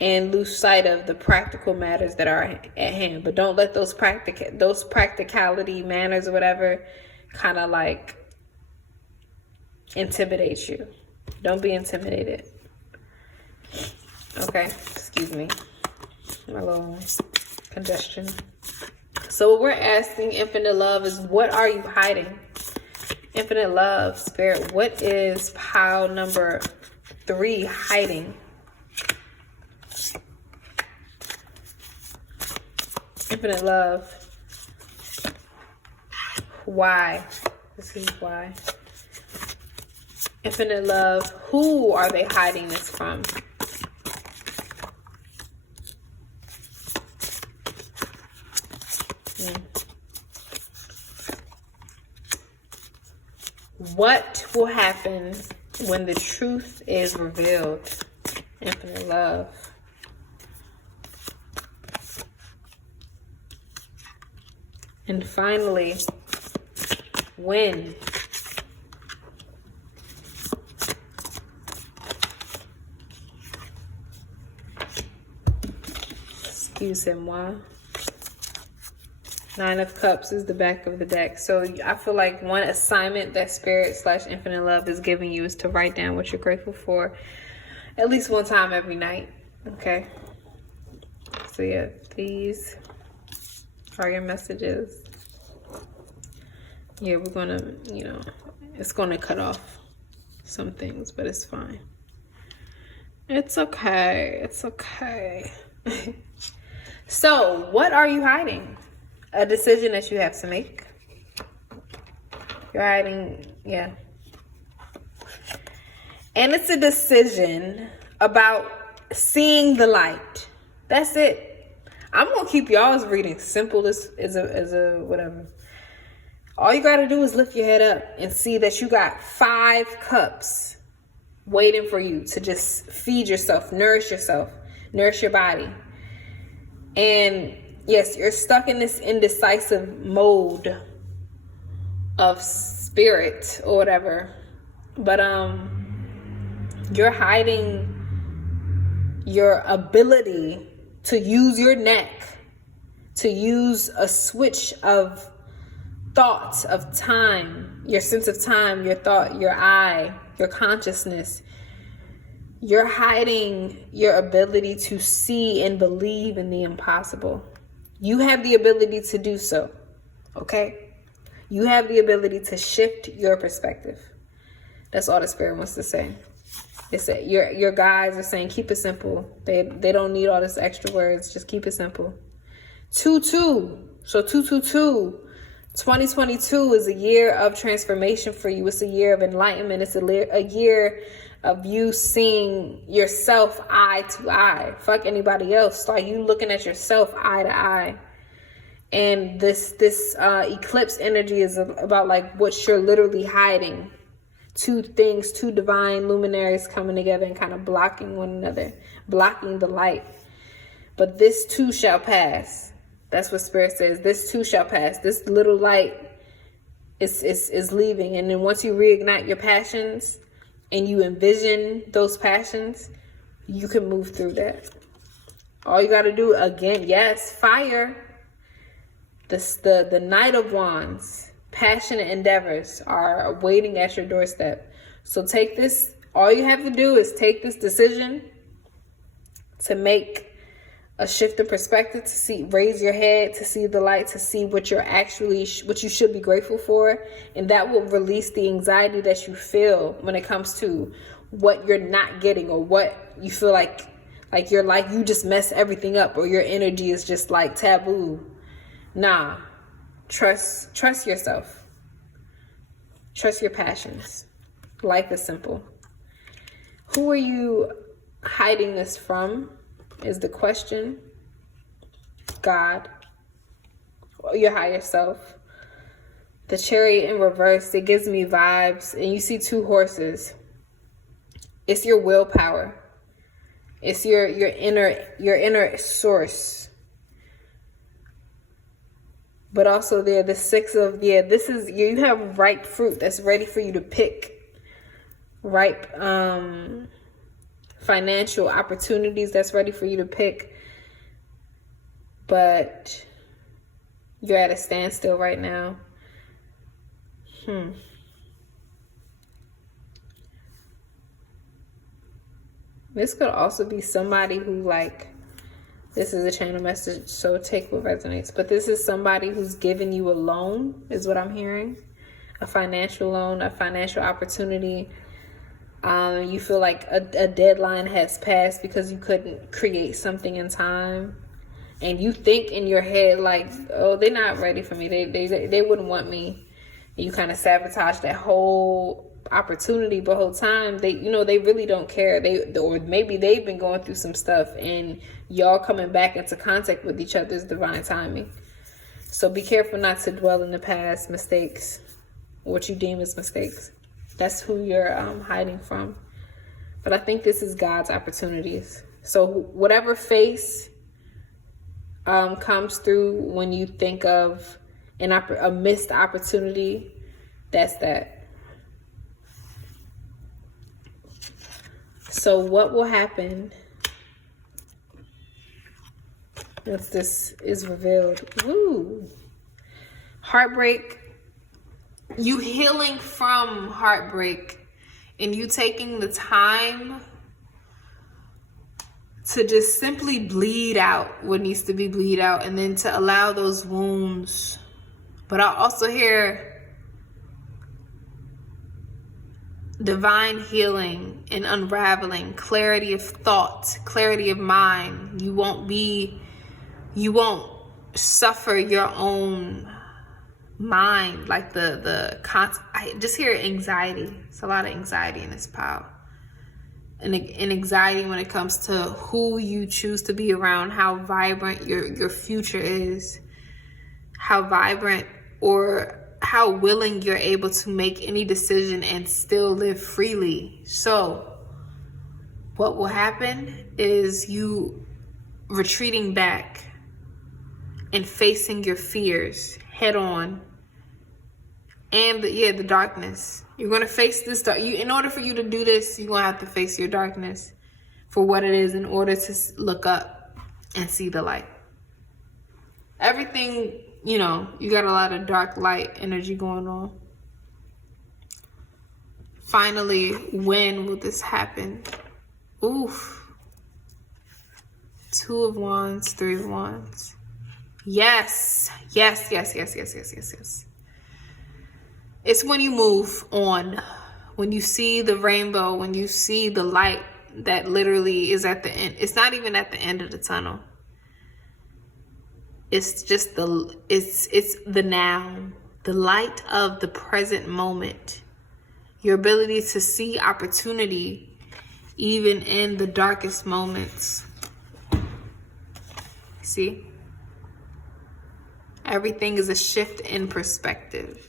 and lose sight of the practical matters that are at hand. But don't let those practicality manners or whatever kind of like intimidate you. Don't be intimidated. Okay, excuse me, my little congestion. So what we're asking Infinite Love is, what are you hiding? Infinite Love, Spirit, what is pile number 3 hiding? Infinite Love, why? This is why. Infinite Love, who are they hiding this from? What will happen when the truth is revealed? Infinite Love. And finally, when? Excusez-moi. 9 of Cups is the back of the deck. So I feel like one assignment that Spirit / Infinite Love is giving you is to write down what you're grateful for at least one time every night. Okay. So yeah, these are your messages. Yeah, we're gonna, it's gonna cut off some things, but it's fine. It's okay. It's okay. So, what are you hiding? A decision that you have to make. You're hiding, yeah. And it's a decision about seeing the light. That's it. I'm gonna keep y'all's reading simple as a whatever. All you gotta do is lift your head up and see that you got 5 cups waiting for you to just feed yourself, nourish your body. And yes, you're stuck in this indecisive mode of spirit or whatever. But you're hiding your ability to use your neck, to use a switch of thoughts, of time, your sense of time, your thought, your eye, your consciousness. You're hiding your ability to see and believe in the impossible. You have the ability to do so, okay? You have the ability to shift your perspective. That's all the Spirit wants to say. It's that your guides are saying, keep it simple. They don't need all this extra words. Just keep it simple. 2-2. So 2-2-2. 2022 is a year of transformation for you. It's a year of enlightenment. It's a year of you seeing yourself eye to eye. Fuck anybody else. Start you looking at yourself eye to eye. And this eclipse energy is about like what you're literally hiding. 2 things, 2 divine luminaries coming together and kind of blocking one another, blocking the light. But this too shall pass. That's what Spirit says. This too shall pass. This little light is leaving. And then once you reignite your passions and you envision those passions, you can move through that. All you got to do, again, yes, fire. The Knight of Wands, passionate endeavors are waiting at your doorstep. So take this. All you have to do is take this decision to make a shift in perspective, to raise your head, to see the light, to see what what you should be grateful for. And that will release the anxiety that you feel when it comes to what you're not getting, or what you feel like you just mess everything up, or your energy is just like taboo. Nah, trust yourself. Trust your passions. Life is simple. Who are you hiding this from is the question. God, or your higher self. The Chariot in reverse, it gives me vibes. And you see 2 horses. It's your willpower. It's your inner source. But also there, the 6 of, this is, you have ripe fruit that's ready for you to pick. Ripe financial opportunities that's ready for you to pick. But you're at a standstill right now. This could also be somebody who, like, this is a channel message, so take what resonates. But this is somebody who's giving you a loan, is what I'm hearing. A financial loan, a financial opportunity. You feel like a deadline has passed because you couldn't create something in time. And you think in your head like, oh, they're not ready for me. They wouldn't want me. And you kind of sabotage that whole opportunity. But whole time, they really don't care. Or maybe they've been going through some stuff, and y'all coming back into contact with each other's divine timing. So be careful not to dwell in the past mistakes, what you deem as mistakes. That's who you're hiding from. But I think this is God's opportunities. So whatever face comes through when you think of a missed opportunity, that's that. So what will happen once this is revealed? Woo! Heartbreak. You healing from heartbreak, and you taking the time to just simply bleed out what needs to be bleed out, and then to allow those wounds. But I also hear divine healing and unraveling, clarity of thought, clarity of mind. You won't suffer your own mind, like I just hear anxiety. It's a lot of anxiety in this pile. And anxiety when it comes to who you choose to be around, how vibrant your future is, how vibrant or how willing you're able to make any decision and still live freely. So what will happen is you retreating back and facing your fears head on. And the darkness. You're going to face this in order for you to do this, you're going to have to face your darkness for what it is in order to look up and see the light. Everything, you got a lot of dark light energy going on. Finally, when will this happen? Oof. 2 of Wands, 3 of Wands. Yes. It's when you move on, when you see the rainbow, when you see the light that literally is at the end. It's not even at the end of the tunnel. It's just it's the now, the light of the present moment. Your ability to see opportunity even in the darkest moments. See? Everything is a shift in perspective.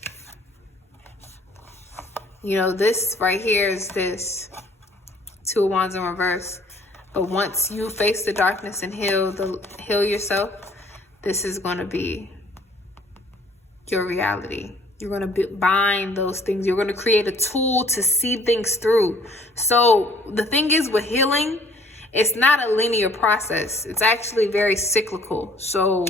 This right here is this 2 of Wands in reverse. But once you face the darkness and heal yourself, this is going to be your reality. You're going to bind those things. You're going to create a tool to see things through. So the thing is with healing, it's not a linear process. It's actually very cyclical. So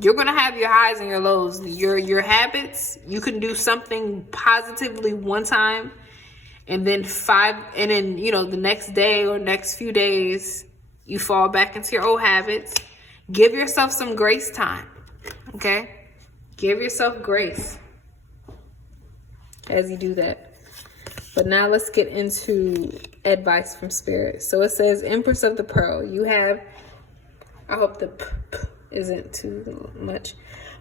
you're going to have your highs and your lows. Your habits, you can do something positively one time and then the next day or next few days, you fall back into your old habits. Give yourself some grace time. Okay? Give yourself grace as you do that. But now let's get into advice from Spirit. So it says, Empress of the Pearl, you have, I hope the isn't too much,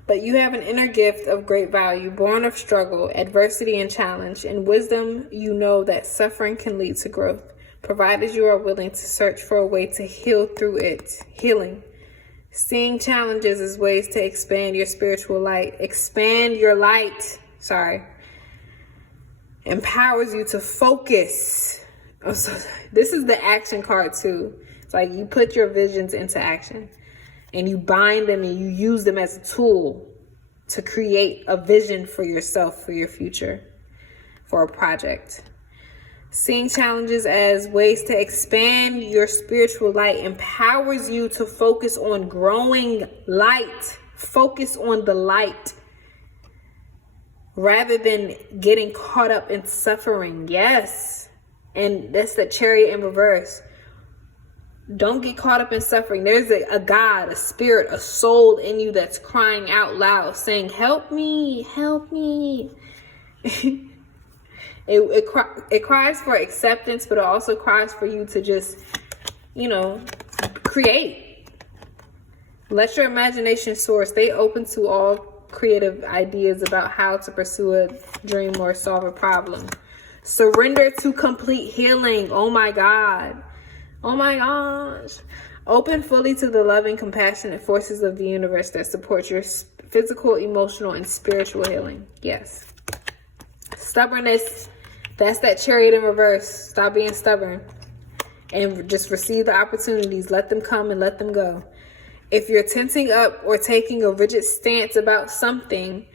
but you have an inner gift of great value, born of struggle, adversity, and challenge. In wisdom, you know that suffering can lead to growth, provided you are willing to search for a way to heal through it. Healing. Seeing challenges as ways to expand your spiritual light. Expand your light. Empowers you to focus. This is the action card too. It's like you put your visions into action. And you bind them and you use them as a tool to create a vision for yourself, for your future, for a project. Seeing challenges as ways to expand your spiritual light empowers you to focus on growing light. Focus on the light rather than getting caught up in suffering. Yes. And that's the Chariot in reverse. Don't get caught up in suffering. There's a God, a spirit, a soul in you that's crying out loud, saying, help me, help me. It cries for acceptance, but it also cries for you to just, create. Let your imagination soar. Stay open to all creative ideas about how to pursue a dream or solve a problem. Surrender to complete healing. Oh my God. Oh my gosh. Open fully to the loving, compassionate forces of the universe that support your physical, emotional, and spiritual healing. Yes. Stubbornness. That's that Chariot in reverse. Stop being stubborn. And just receive the opportunities. Let them come and let them go. If you're tensing up or taking a rigid stance about something,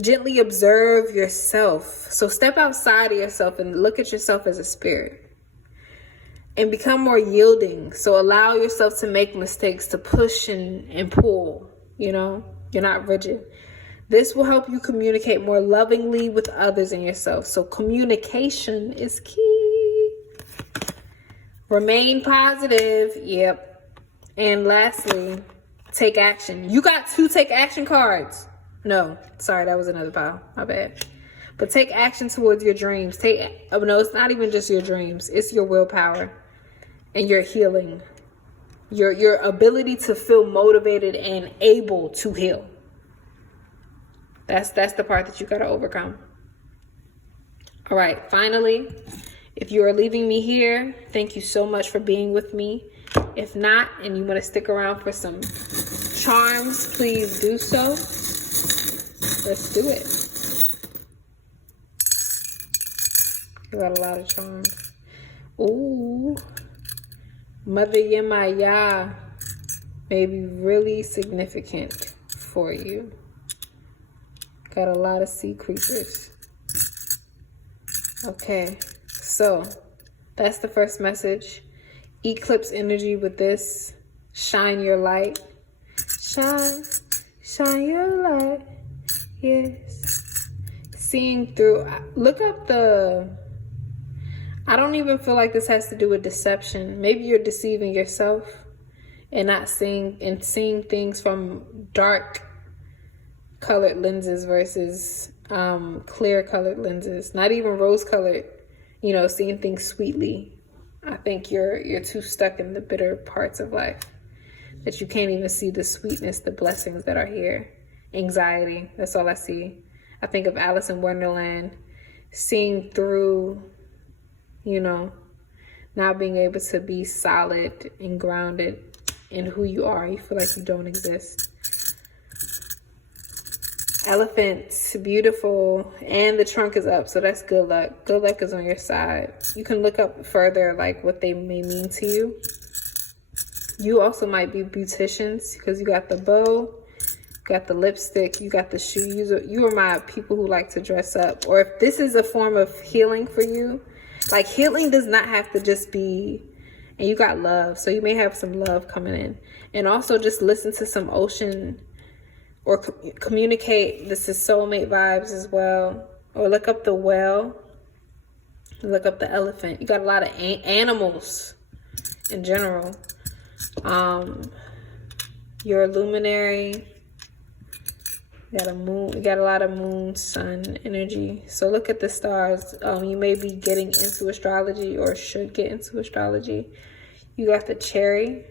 gently observe yourself. So step outside of yourself and look at yourself as a spirit. And become more yielding. So allow yourself to make mistakes, to push and pull. You're not rigid. This will help you communicate more lovingly with others and yourself. So communication is key. Remain positive. Yep. And lastly, take action. You got 2 take action cards. No, sorry, that was another pile. My bad. But take action towards your dreams. No, it's not even just your dreams. It's your willpower and your healing. Your ability to feel motivated and able to heal. That's the part that you got to overcome. All right, finally, if you are leaving me here, thank you so much for being with me. If not, and you want to stick around for some charms, please do so. Let's do it. You got a lot of charms. Ooh. Mother Yemaya may be really significant for you. Got a lot of sea creatures. Okay, so that's the first message. Eclipse energy with this. Shine your light. Shine your light. Yes. Seeing through. Look up I don't even feel like this has to do with deception. Maybe you're deceiving yourself and not seeing things from dark colored lenses versus clear colored lenses. Not even rose colored, seeing things sweetly. I think you're too stuck in the bitter parts of life that you can't even see the sweetness, the blessings that are here. Anxiety, that's all I see. I think of Alice in Wonderland, seeing through, not being able to be solid and grounded in who you are. You feel like you don't exist. Elephants, beautiful, and the trunk is up, so that's good luck. Good luck is on your side. You can look up further, like what they may mean to you. You also might be beauticians because you got the bow, you got the lipstick, you got the shoes. You are my people who like to dress up. Or if this is a form of healing for you, like healing does not have to just be, and you got love, so you may have some love coming in. And also just listen to some ocean or communicate. This is soulmate vibes as well. Or look up the whale. Look up the elephant. You got a lot of animals in general. You're a luminary. You got a moon. You got a lot of moon, sun energy. So look at the stars. You may be getting into astrology or should get into astrology. You got the cherry.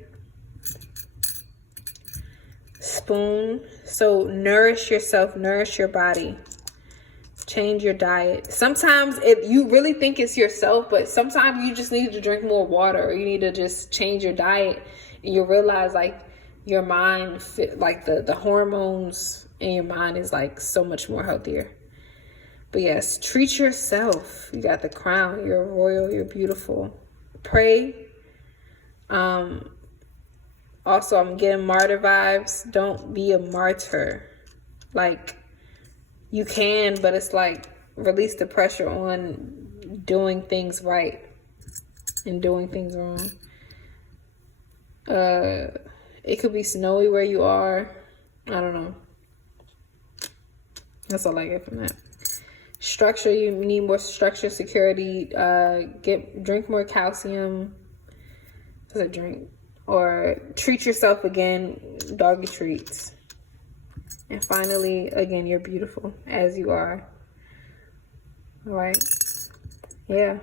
Spoon. So nourish yourself, nourish your body, change your diet. Sometimes you really think it's yourself, but sometimes you just need to drink more water, or you need to just change your diet, and you realize like your mind, like the hormones in your mind is like so much more healthier. But yes, treat yourself. You got the crown. You're royal. You're beautiful. Pray. Also, I'm getting martyr vibes. Don't be a martyr. Like, you can, but it's like release the pressure on doing things right and doing things wrong. It could be snowy where you are. I don't know. That's all I get from that. Structure, you need more structure, security. Drink more calcium. What's a drink? Or treat yourself again, doggy treats. And finally, again, you're beautiful as you are. All right. Yeah.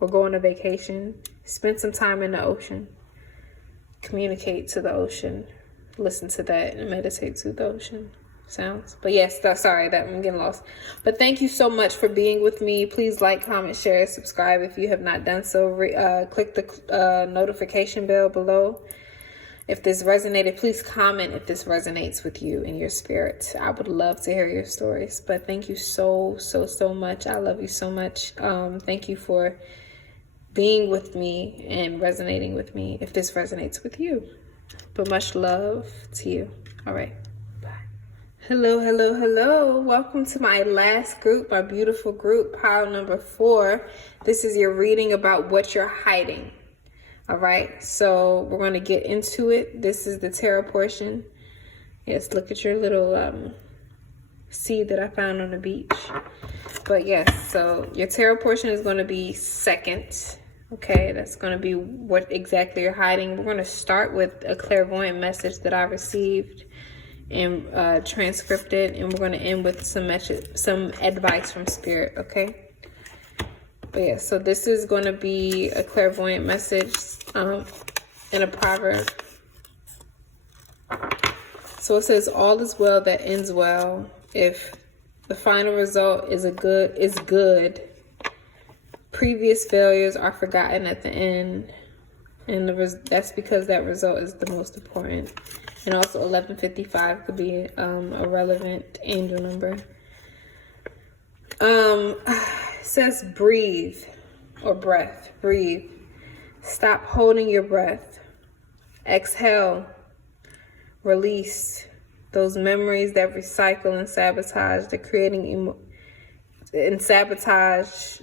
We're going on vacation. Spend some time in the ocean. Communicate to the ocean. Listen to that and meditate to the ocean sounds. But yes, sorry that I'm getting lost. But thank you so much for being with me. Please like, comment, share, subscribe if you have not done so. Click the notification bell below. If this resonated, please comment if this resonates with you in your spirit. I would love to hear your stories. But thank you so much. I love you so much. Thank you for being with me and resonating with me if this resonates with you. But much love to you. All right. Hello. Welcome to my last group, my beautiful group, pile number 4. This is your reading about what you're hiding. All right, so we're going to get into it. This is the tarot portion. Yes, look at your little seed that I found on the beach. But yes, so your tarot portion is going to be second. Okay, that's going to be what exactly you're hiding. We're going to start with a clairvoyant message that I received and transcript it, and we're going to end with some advice from Spirit, okay? But yeah, so this is going to be a clairvoyant message and a proverb. So it says, all is well that ends well. If the final result is good, previous failures are forgotten at the end, and that's because that result is the most important. And also 1155 could be a relevant angel number. It says breathe, or breath. Breathe. Stop holding your breath. Exhale. Release those memories that recycle and sabotage the creating and sabotage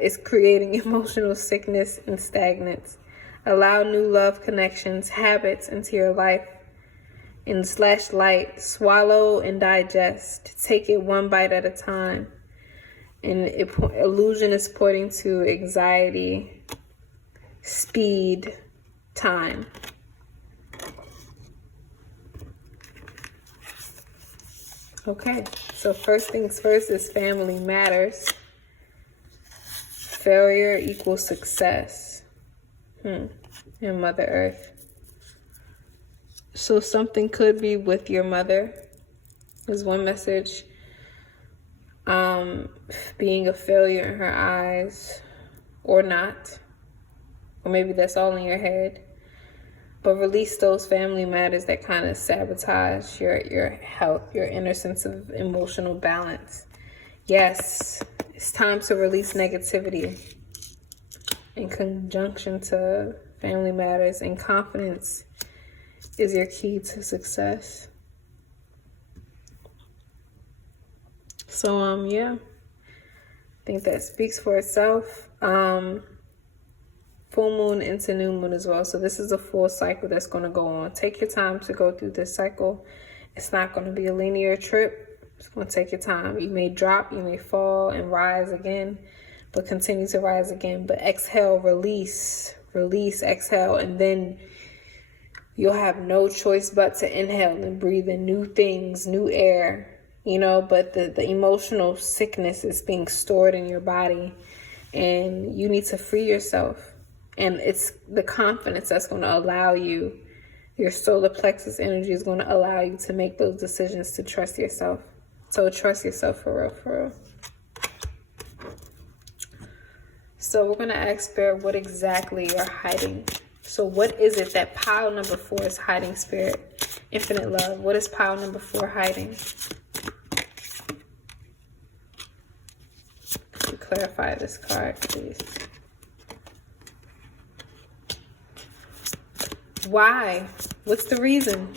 is creating emotional sickness and stagnance. Allow new love connections, habits into your life in /light. Swallow and digest. Take it one bite at a time. And illusion is pointing to anxiety, speed, time. Okay, so first things first is family matters. Failure equals success. And Mother Earth. So something could be with your mother. Is one message. Being a failure in her eyes, or not. Or maybe that's all in your head. But release those family matters that kind of sabotage your health, your inner sense of emotional balance. Yes, it's time to release negativity in conjunction to family matters, and confidence is your key to success. So, yeah, I think that speaks for itself. Full moon into new moon as well. So this is a full cycle that's going to go on. Take your time to go through this cycle. It's not going to be a linear trip. It's going to take your time. You may drop, you may fall and rise again, but continue to rise again. But exhale, release, exhale, and then you'll have no choice but to inhale and breathe in new things, new air, but the emotional sickness is being stored in your body, and you need to free yourself. And it's the confidence that's going to allow you, your solar plexus energy is going to allow you to make those decisions to trust yourself. So trust yourself for real. So we're going to ask Spirit what exactly you're hiding. So what is it that pile number 4 is hiding, Spirit? Infinite love. What is pile number 4 hiding? Could you clarify this card, please? Why? What's the reason?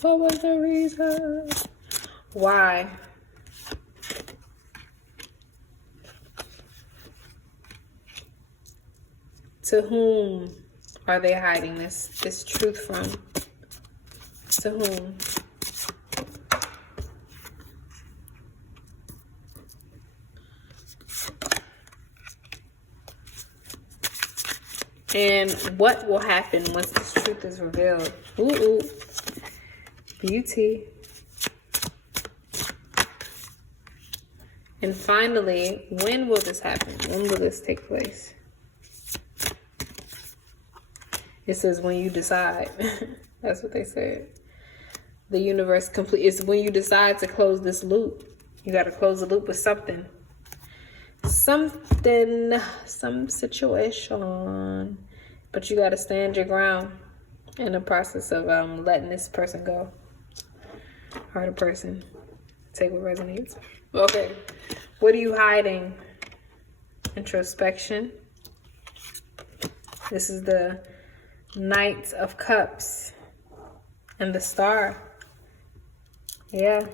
What was the reason? Why? To whom are they hiding this truth from? To whom? And what will happen once this truth is revealed? Ooh. Beauty. And finally, when will this happen? When will this take place? It says when you decide. That's what they said. The universe complete is when you decide to close this loop. You got to close the loop with something. Some situation. But you got to stand your ground in the process of letting this person go. Or the person. Take what resonates. Okay. What are you hiding? Introspection. This is the Knight of Cups and the Star. Yeah.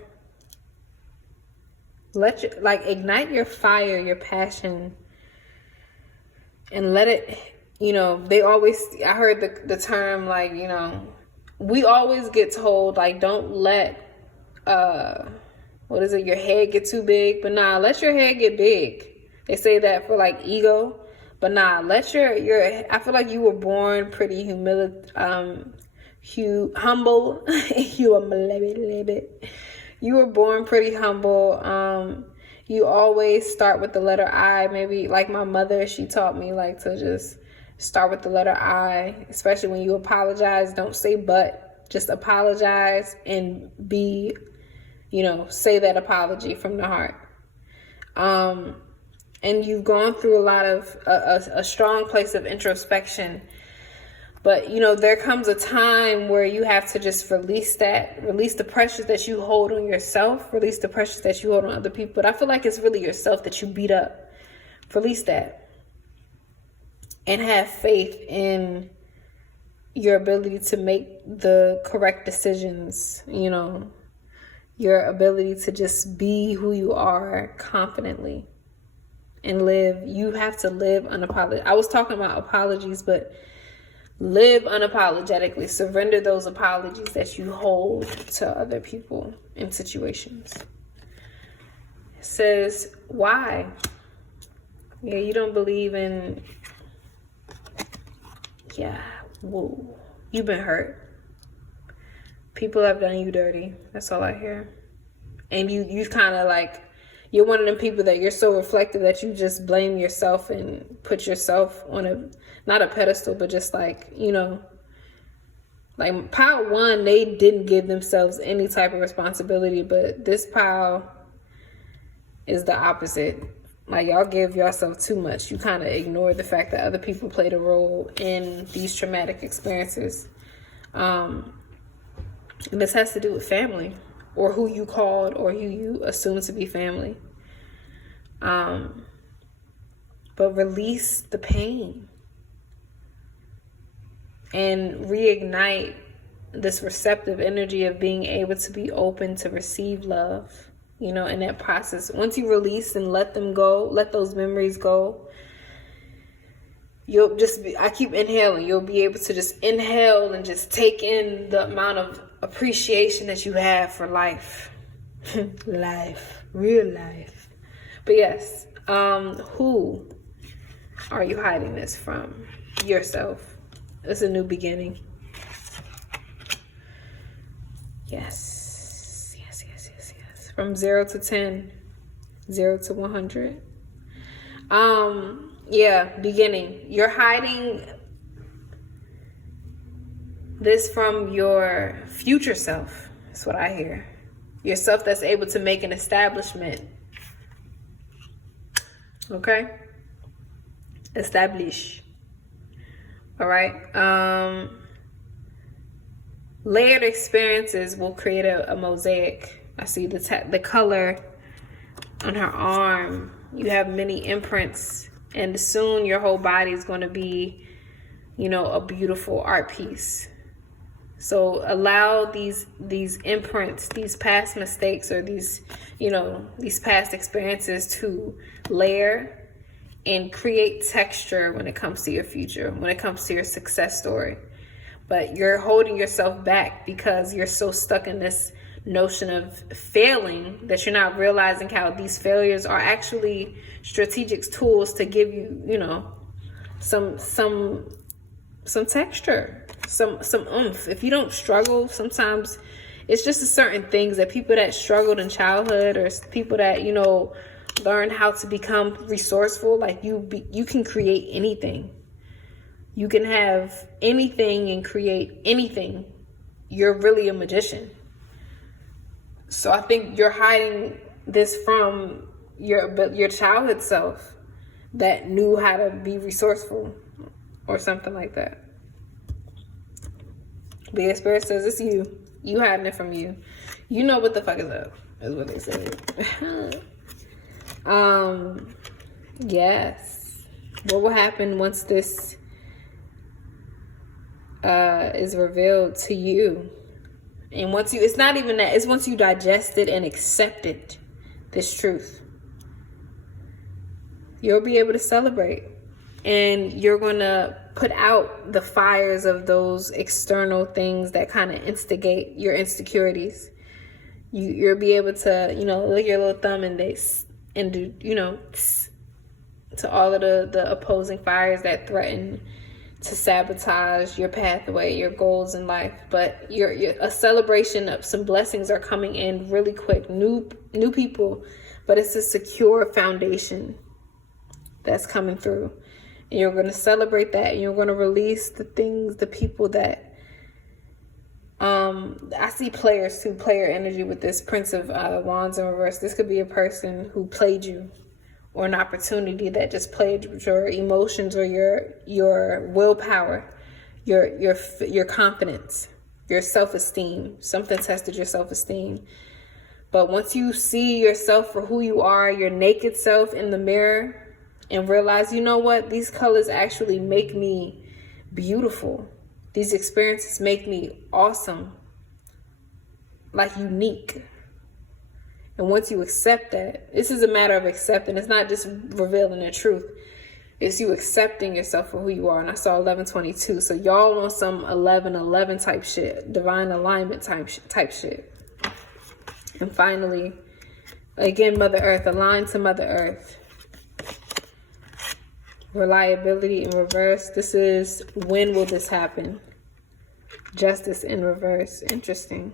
Ignite your fire, your passion, and let it, I heard the term, we always get told, don't let, your head get too big, but nah, let your head get big. They say that for ego, but nah, let your I feel like you were born pretty humble. You were born pretty humble. You always start with the letter I. Maybe like my mother, she taught me like to just start with the letter I, especially when you apologize. Don't say but, just apologize and say that apology from the heart. And you've gone through a lot of a strong place of introspection. But, there comes a time where you have to just release the pressures that you hold on yourself, release the pressures that you hold on other people. But I feel like it's really yourself that you beat up. Release that. And have faith in your ability to make the correct decisions, your ability to just be who you are confidently and live. You have to live unapologetic. I was talking about apologies, but live unapologetically. Surrender those apologies that you hold to other people in situations. It says, why? Yeah, you don't believe in... Yeah, whoa. You've been hurt. People have done you dirty. That's all I hear. And you kind of like... You're one of them people that you're so reflective that you just blame yourself and put yourself on not a pedestal, but just like, like pile one, they didn't give themselves any type of responsibility, but this pile is the opposite. Like y'all give yourself too much. You kind of ignore the fact that other people played a role in these traumatic experiences. And this has to do with family, or who you called, or who you assume to be family. But release the pain and reignite this receptive energy of being able to be open to receive love, in that process. Once you release and let them go, let those memories go, I keep inhaling. You'll be able to just inhale and just take in the amount of appreciation that you have for life. Life, real life. But yes, who are you hiding this from? Yourself. It's a new beginning. Yes. From 0 to 10, 0 to 100. Beginning. You're hiding this from your future self. That's what I hear. Yourself that's able to make an establishment. Okay? Establish. All right? Layered experiences will create a mosaic. I see the color on her arm. You have many imprints, and soon your whole body is going to be, a beautiful art piece. So allow these imprints, these past mistakes, or these past experiences to layer and create texture when it comes to your future, when it comes to your success story. But you're holding yourself back because you're so stuck in this notion of failing that you're not realizing how these failures are actually strategic tools to give you, some texture, some oomph. If you don't struggle, sometimes it's just certain things that people that struggled in childhood, or people that learn how to become resourceful, like you can create anything. You can have anything and create anything. You're really a magician. So I think you're hiding this from your childhood self that knew how to be resourceful or something like that. But your spirit says it's you. You hiding it from you. You know what the fuck is up, is what they said. Yes. What will happen once this is revealed to you? And it's not even that, it's once you digested and accepted this truth, you'll be able to celebrate. And you're going to put out the fires of those external things that kind of instigate your insecurities. You'll be able to, lick your little thumb and do, to all of the opposing fires that threaten to sabotage your pathway, your goals in life. But you're a celebration of some blessings are coming in really quick. New people, but it's a secure foundation that's coming through. And you're going to celebrate that, and you're going to release the things, the people that I see players too, player energy with this Prince of Wands in reverse. This could be a person who played you, or an opportunity that just played with your emotions or your willpower, your confidence, your self-esteem. Something tested your self-esteem. But once you see yourself for who you are, your naked self in the mirror, and realize, you know what, these colors actually make me beautiful. These experiences make me awesome, like unique. And once you accept that, this is a matter of accepting. It's not just revealing the truth. It's you accepting yourself for who you are. And I saw 1122. So y'all want some 1111 type shit, divine alignment type shit. And finally, again, Mother Earth, align to Mother Earth. Reliability in reverse. This is, when will this happen? Justice in reverse. Interesting.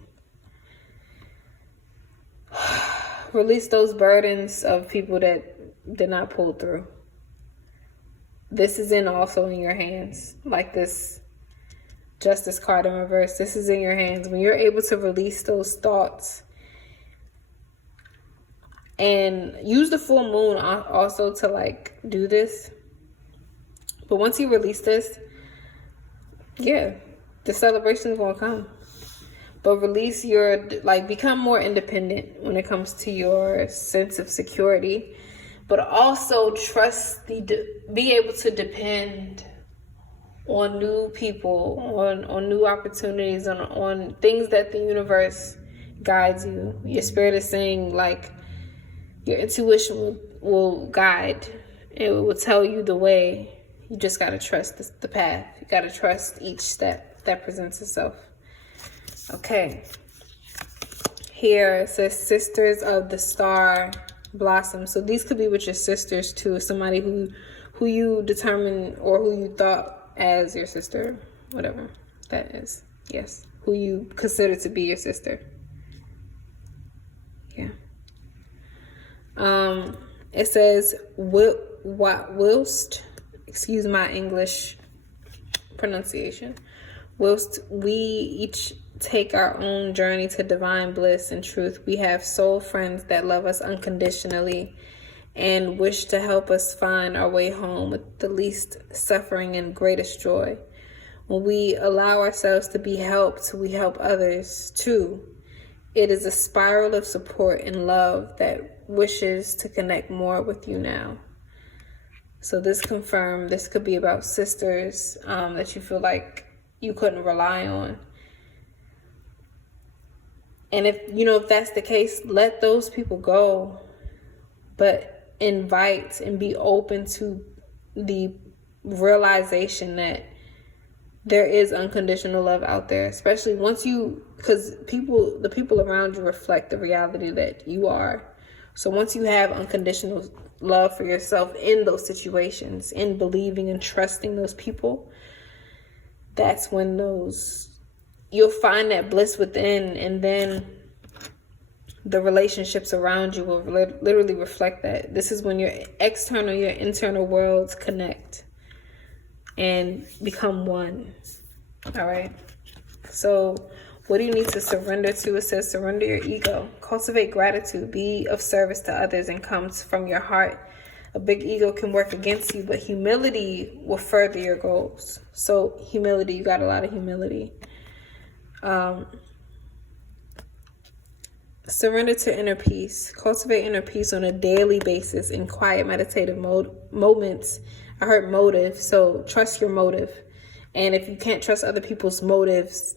Release those burdens of people that did not pull through. This is also in your hands. Like this Justice card in reverse. This is in your hands. When you're able to release those thoughts, and use the full moon also to like do this. But once you release this, yeah, the celebration's gonna come. But release become more independent when it comes to your sense of security. But also be able to depend on new people, on new opportunities, on things that the universe guides you. Your spirit is saying, like, your intuition will guide. It will tell you the way. You just got to trust the path. You got to trust each step that presents itself. Okay. Here it says Sisters of the Star Blossom. So these could be with your sisters too. Somebody who you determine or who you thought as your sister. Whatever that is. Yes. Who you consider to be your sister. Yeah. It says whilst, excuse my English pronunciation, whilst we each take our own journey to divine bliss and truth, we have soul friends that love us unconditionally and wish to help us find our way home with the least suffering and greatest joy. When we allow ourselves to be helped, we help others too. It is a spiral of support and love that wishes to connect more with you now. So this confirmed, this could be about sisters that you feel like you couldn't rely on. And if that's the case, let those people go, but invite and be open to the realization that there is unconditional love out there, especially because the people around you reflect the reality that you are. So once you have unconditional love for yourself in those situations, in believing and trusting those people, that's when you'll find that bliss within, and then the relationships around you will literally reflect that. This is when your external, your internal worlds connect and become one. All right. So what do you need to surrender to? It says surrender your ego. Cultivate gratitude. Be of service to others and comes from your heart. A big ego can work against you, but humility will further your goals. So humility, you got a lot of humility. Surrender to inner peace. Cultivate inner peace on a daily basis in quiet meditative moments. I heard motive, so trust your motive. And if you can't trust other people's motives,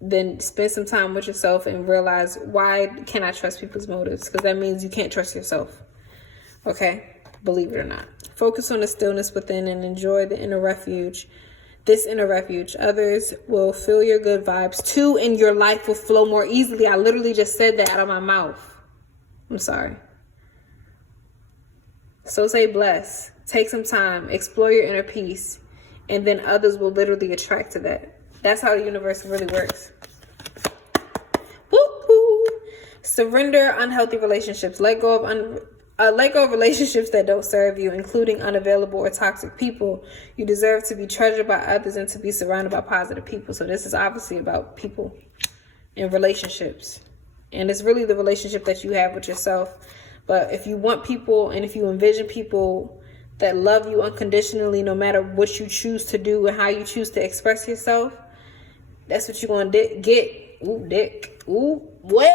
then spend some time with yourself and realize, why can't I trust people's motives? Because that means you can't trust yourself. Okay? Believe it or not. Focus on the stillness within and enjoy the inner refuge. This inner refuge. Others will feel your good vibes too, and your life will flow more easily. I literally just said that out of my mouth. I'm sorry. So say bless. Take some time. Explore your inner peace. and then others will literally attract to that. That's how the universe really works. Woo-hoo. Surrender unhealthy relationships. Let go of relationships that don't serve you, including unavailable or toxic people. You deserve to be treasured by others and to be surrounded by positive people. So this is obviously about people and relationships. And it's really the relationship that you have with yourself. But if you want people and if you envision people that love you unconditionally, no matter what you choose to do and how you choose to express yourself, that's what you're going to get. Ooh, dick. Ooh, what?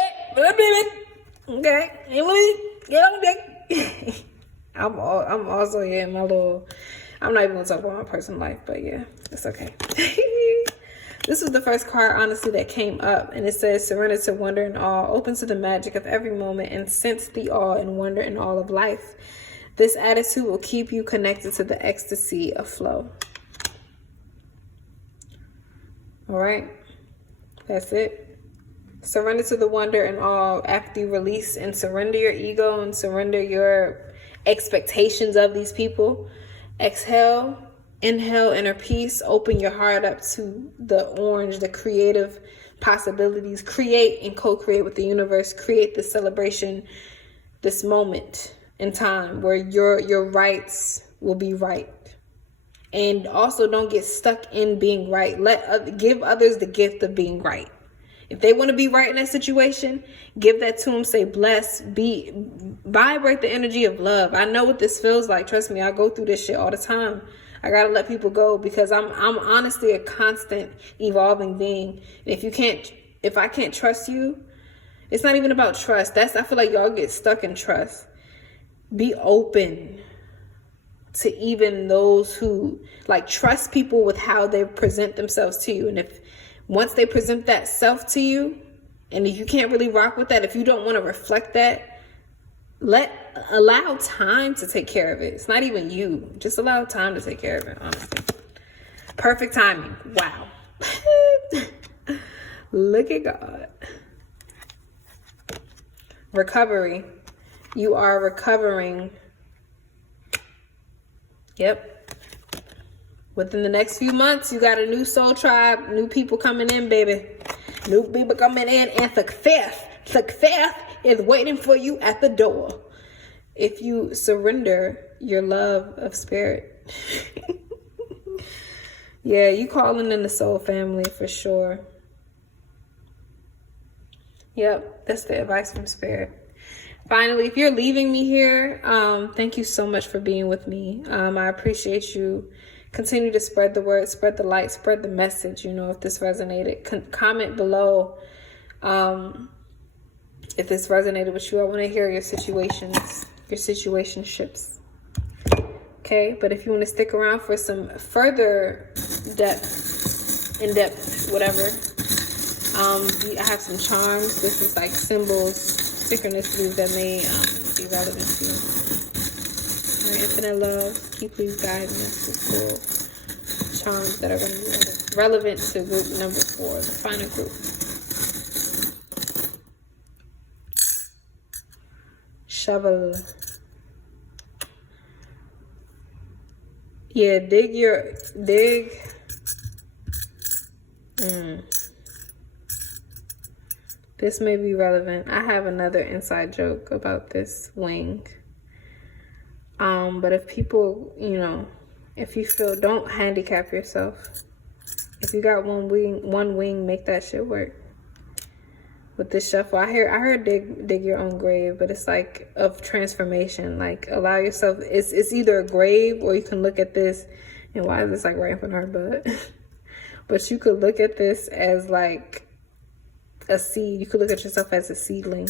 Okay. Get on dick. I'm also, yeah, my little, I'm not even going to talk about my personal life, but yeah, it's okay. This was the first card, honestly, that came up, and it says, surrender to wonder and awe, open to the magic of every moment, and sense the awe and wonder in all of life. This attitude will keep you connected to the ecstasy of flow. All right, that's it. Surrender to the wonder and awe after you release and surrender your ego and surrender your expectations of these people. Exhale. Inhale inner peace. Open your heart up to the orange, the creative possibilities. Create and co-create with the universe. Create this celebration, this moment in time where your rights will be right. And also don't get stuck in being right. Give others the gift of being right. If they want to be right in that situation, give that to them. Say bless, vibrate the energy of love. I know what this feels like. Trust me, I go through this shit all the time. I gotta let people go because I'm honestly a constant evolving being. And if I can't trust you, it's not even about trust. I feel like y'all get stuck in trust. Be open to even those who trust people with how they present themselves to you. And if once they present that self to you, and if you can't really rock with that, if you don't want to reflect that, allow time to take care of it. It's not even you. Just allow time to take care of it, honestly. Perfect timing. Wow. Look at God. Recovery. You are recovering. Yep. Within the next few months, you got a new soul tribe, new people coming in, baby. New people coming in, and success is waiting for you at the door. If you surrender your love of spirit. Yeah, you calling in the soul family for sure. Yep, that's the advice from spirit. Finally, if you're leaving me here, thank you so much for being with me. I appreciate you. Continue to spread the word, spread the light, spread the message. If this resonated, comment below. If this resonated with you, I want to hear your situationships. Okay, but if you want to stick around for some further in-depth, whatever, I have some charms. This is like symbols, synchronicities that may be relevant to you. All right, infinite love, keep please guiding us with cool charms that are going to be relevant to group number 4, the final group. Shovel. Yeah, dig. This may be relevant. I have another inside joke about this wing. But if people, if you feel, don't handicap yourself. If you got one wing, make that shit work. With this shuffle, I heard dig your own grave, but it's like of transformation. Like allow yourself. It's either a grave or you can look at this. And why is this like right in front of her butt? But you could look at this as like a seed. You could look at yourself as a seedling.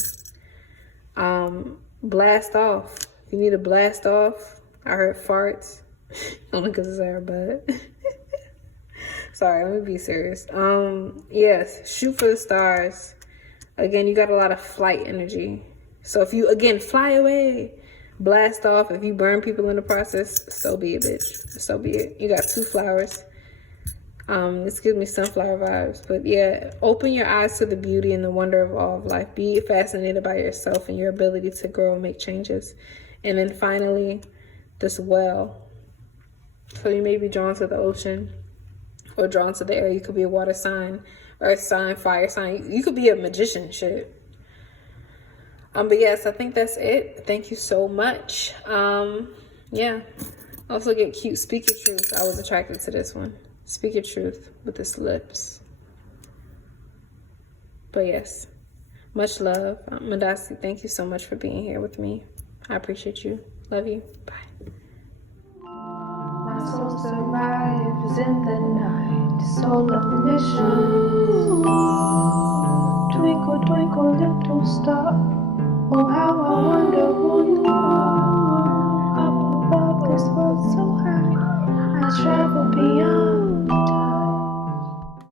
Blast off. You need to blast off. I heard farts. Only because it's her butt. Sorry, let me be serious. Yes, shoot for the stars. Again, you got a lot of flight energy. So if you, again, fly away, blast off. If you burn people in the process, so be it, bitch. So be it. You got 2 flowers. This gives me sunflower vibes. But yeah, open your eyes to the beauty and the wonder of all of life. Be fascinated by yourself and your ability to grow and make changes. And then finally, this well. So you may be drawn to the ocean or drawn to the air. You could be a water sign, earth sign, fire sign. You could be a magician, shit. But yes, I think that's it. Thank you so much. Yeah. Also get cute. Speak your truth. I was attracted to this one. Speak your truth with its lips. But yes, much love. Madasi, thank you so much for being here with me. I appreciate you. Love you. Bye. My soul survives in the night. Soul illumination. Twinkle, twinkle, little star. Oh, how I wonder who you are.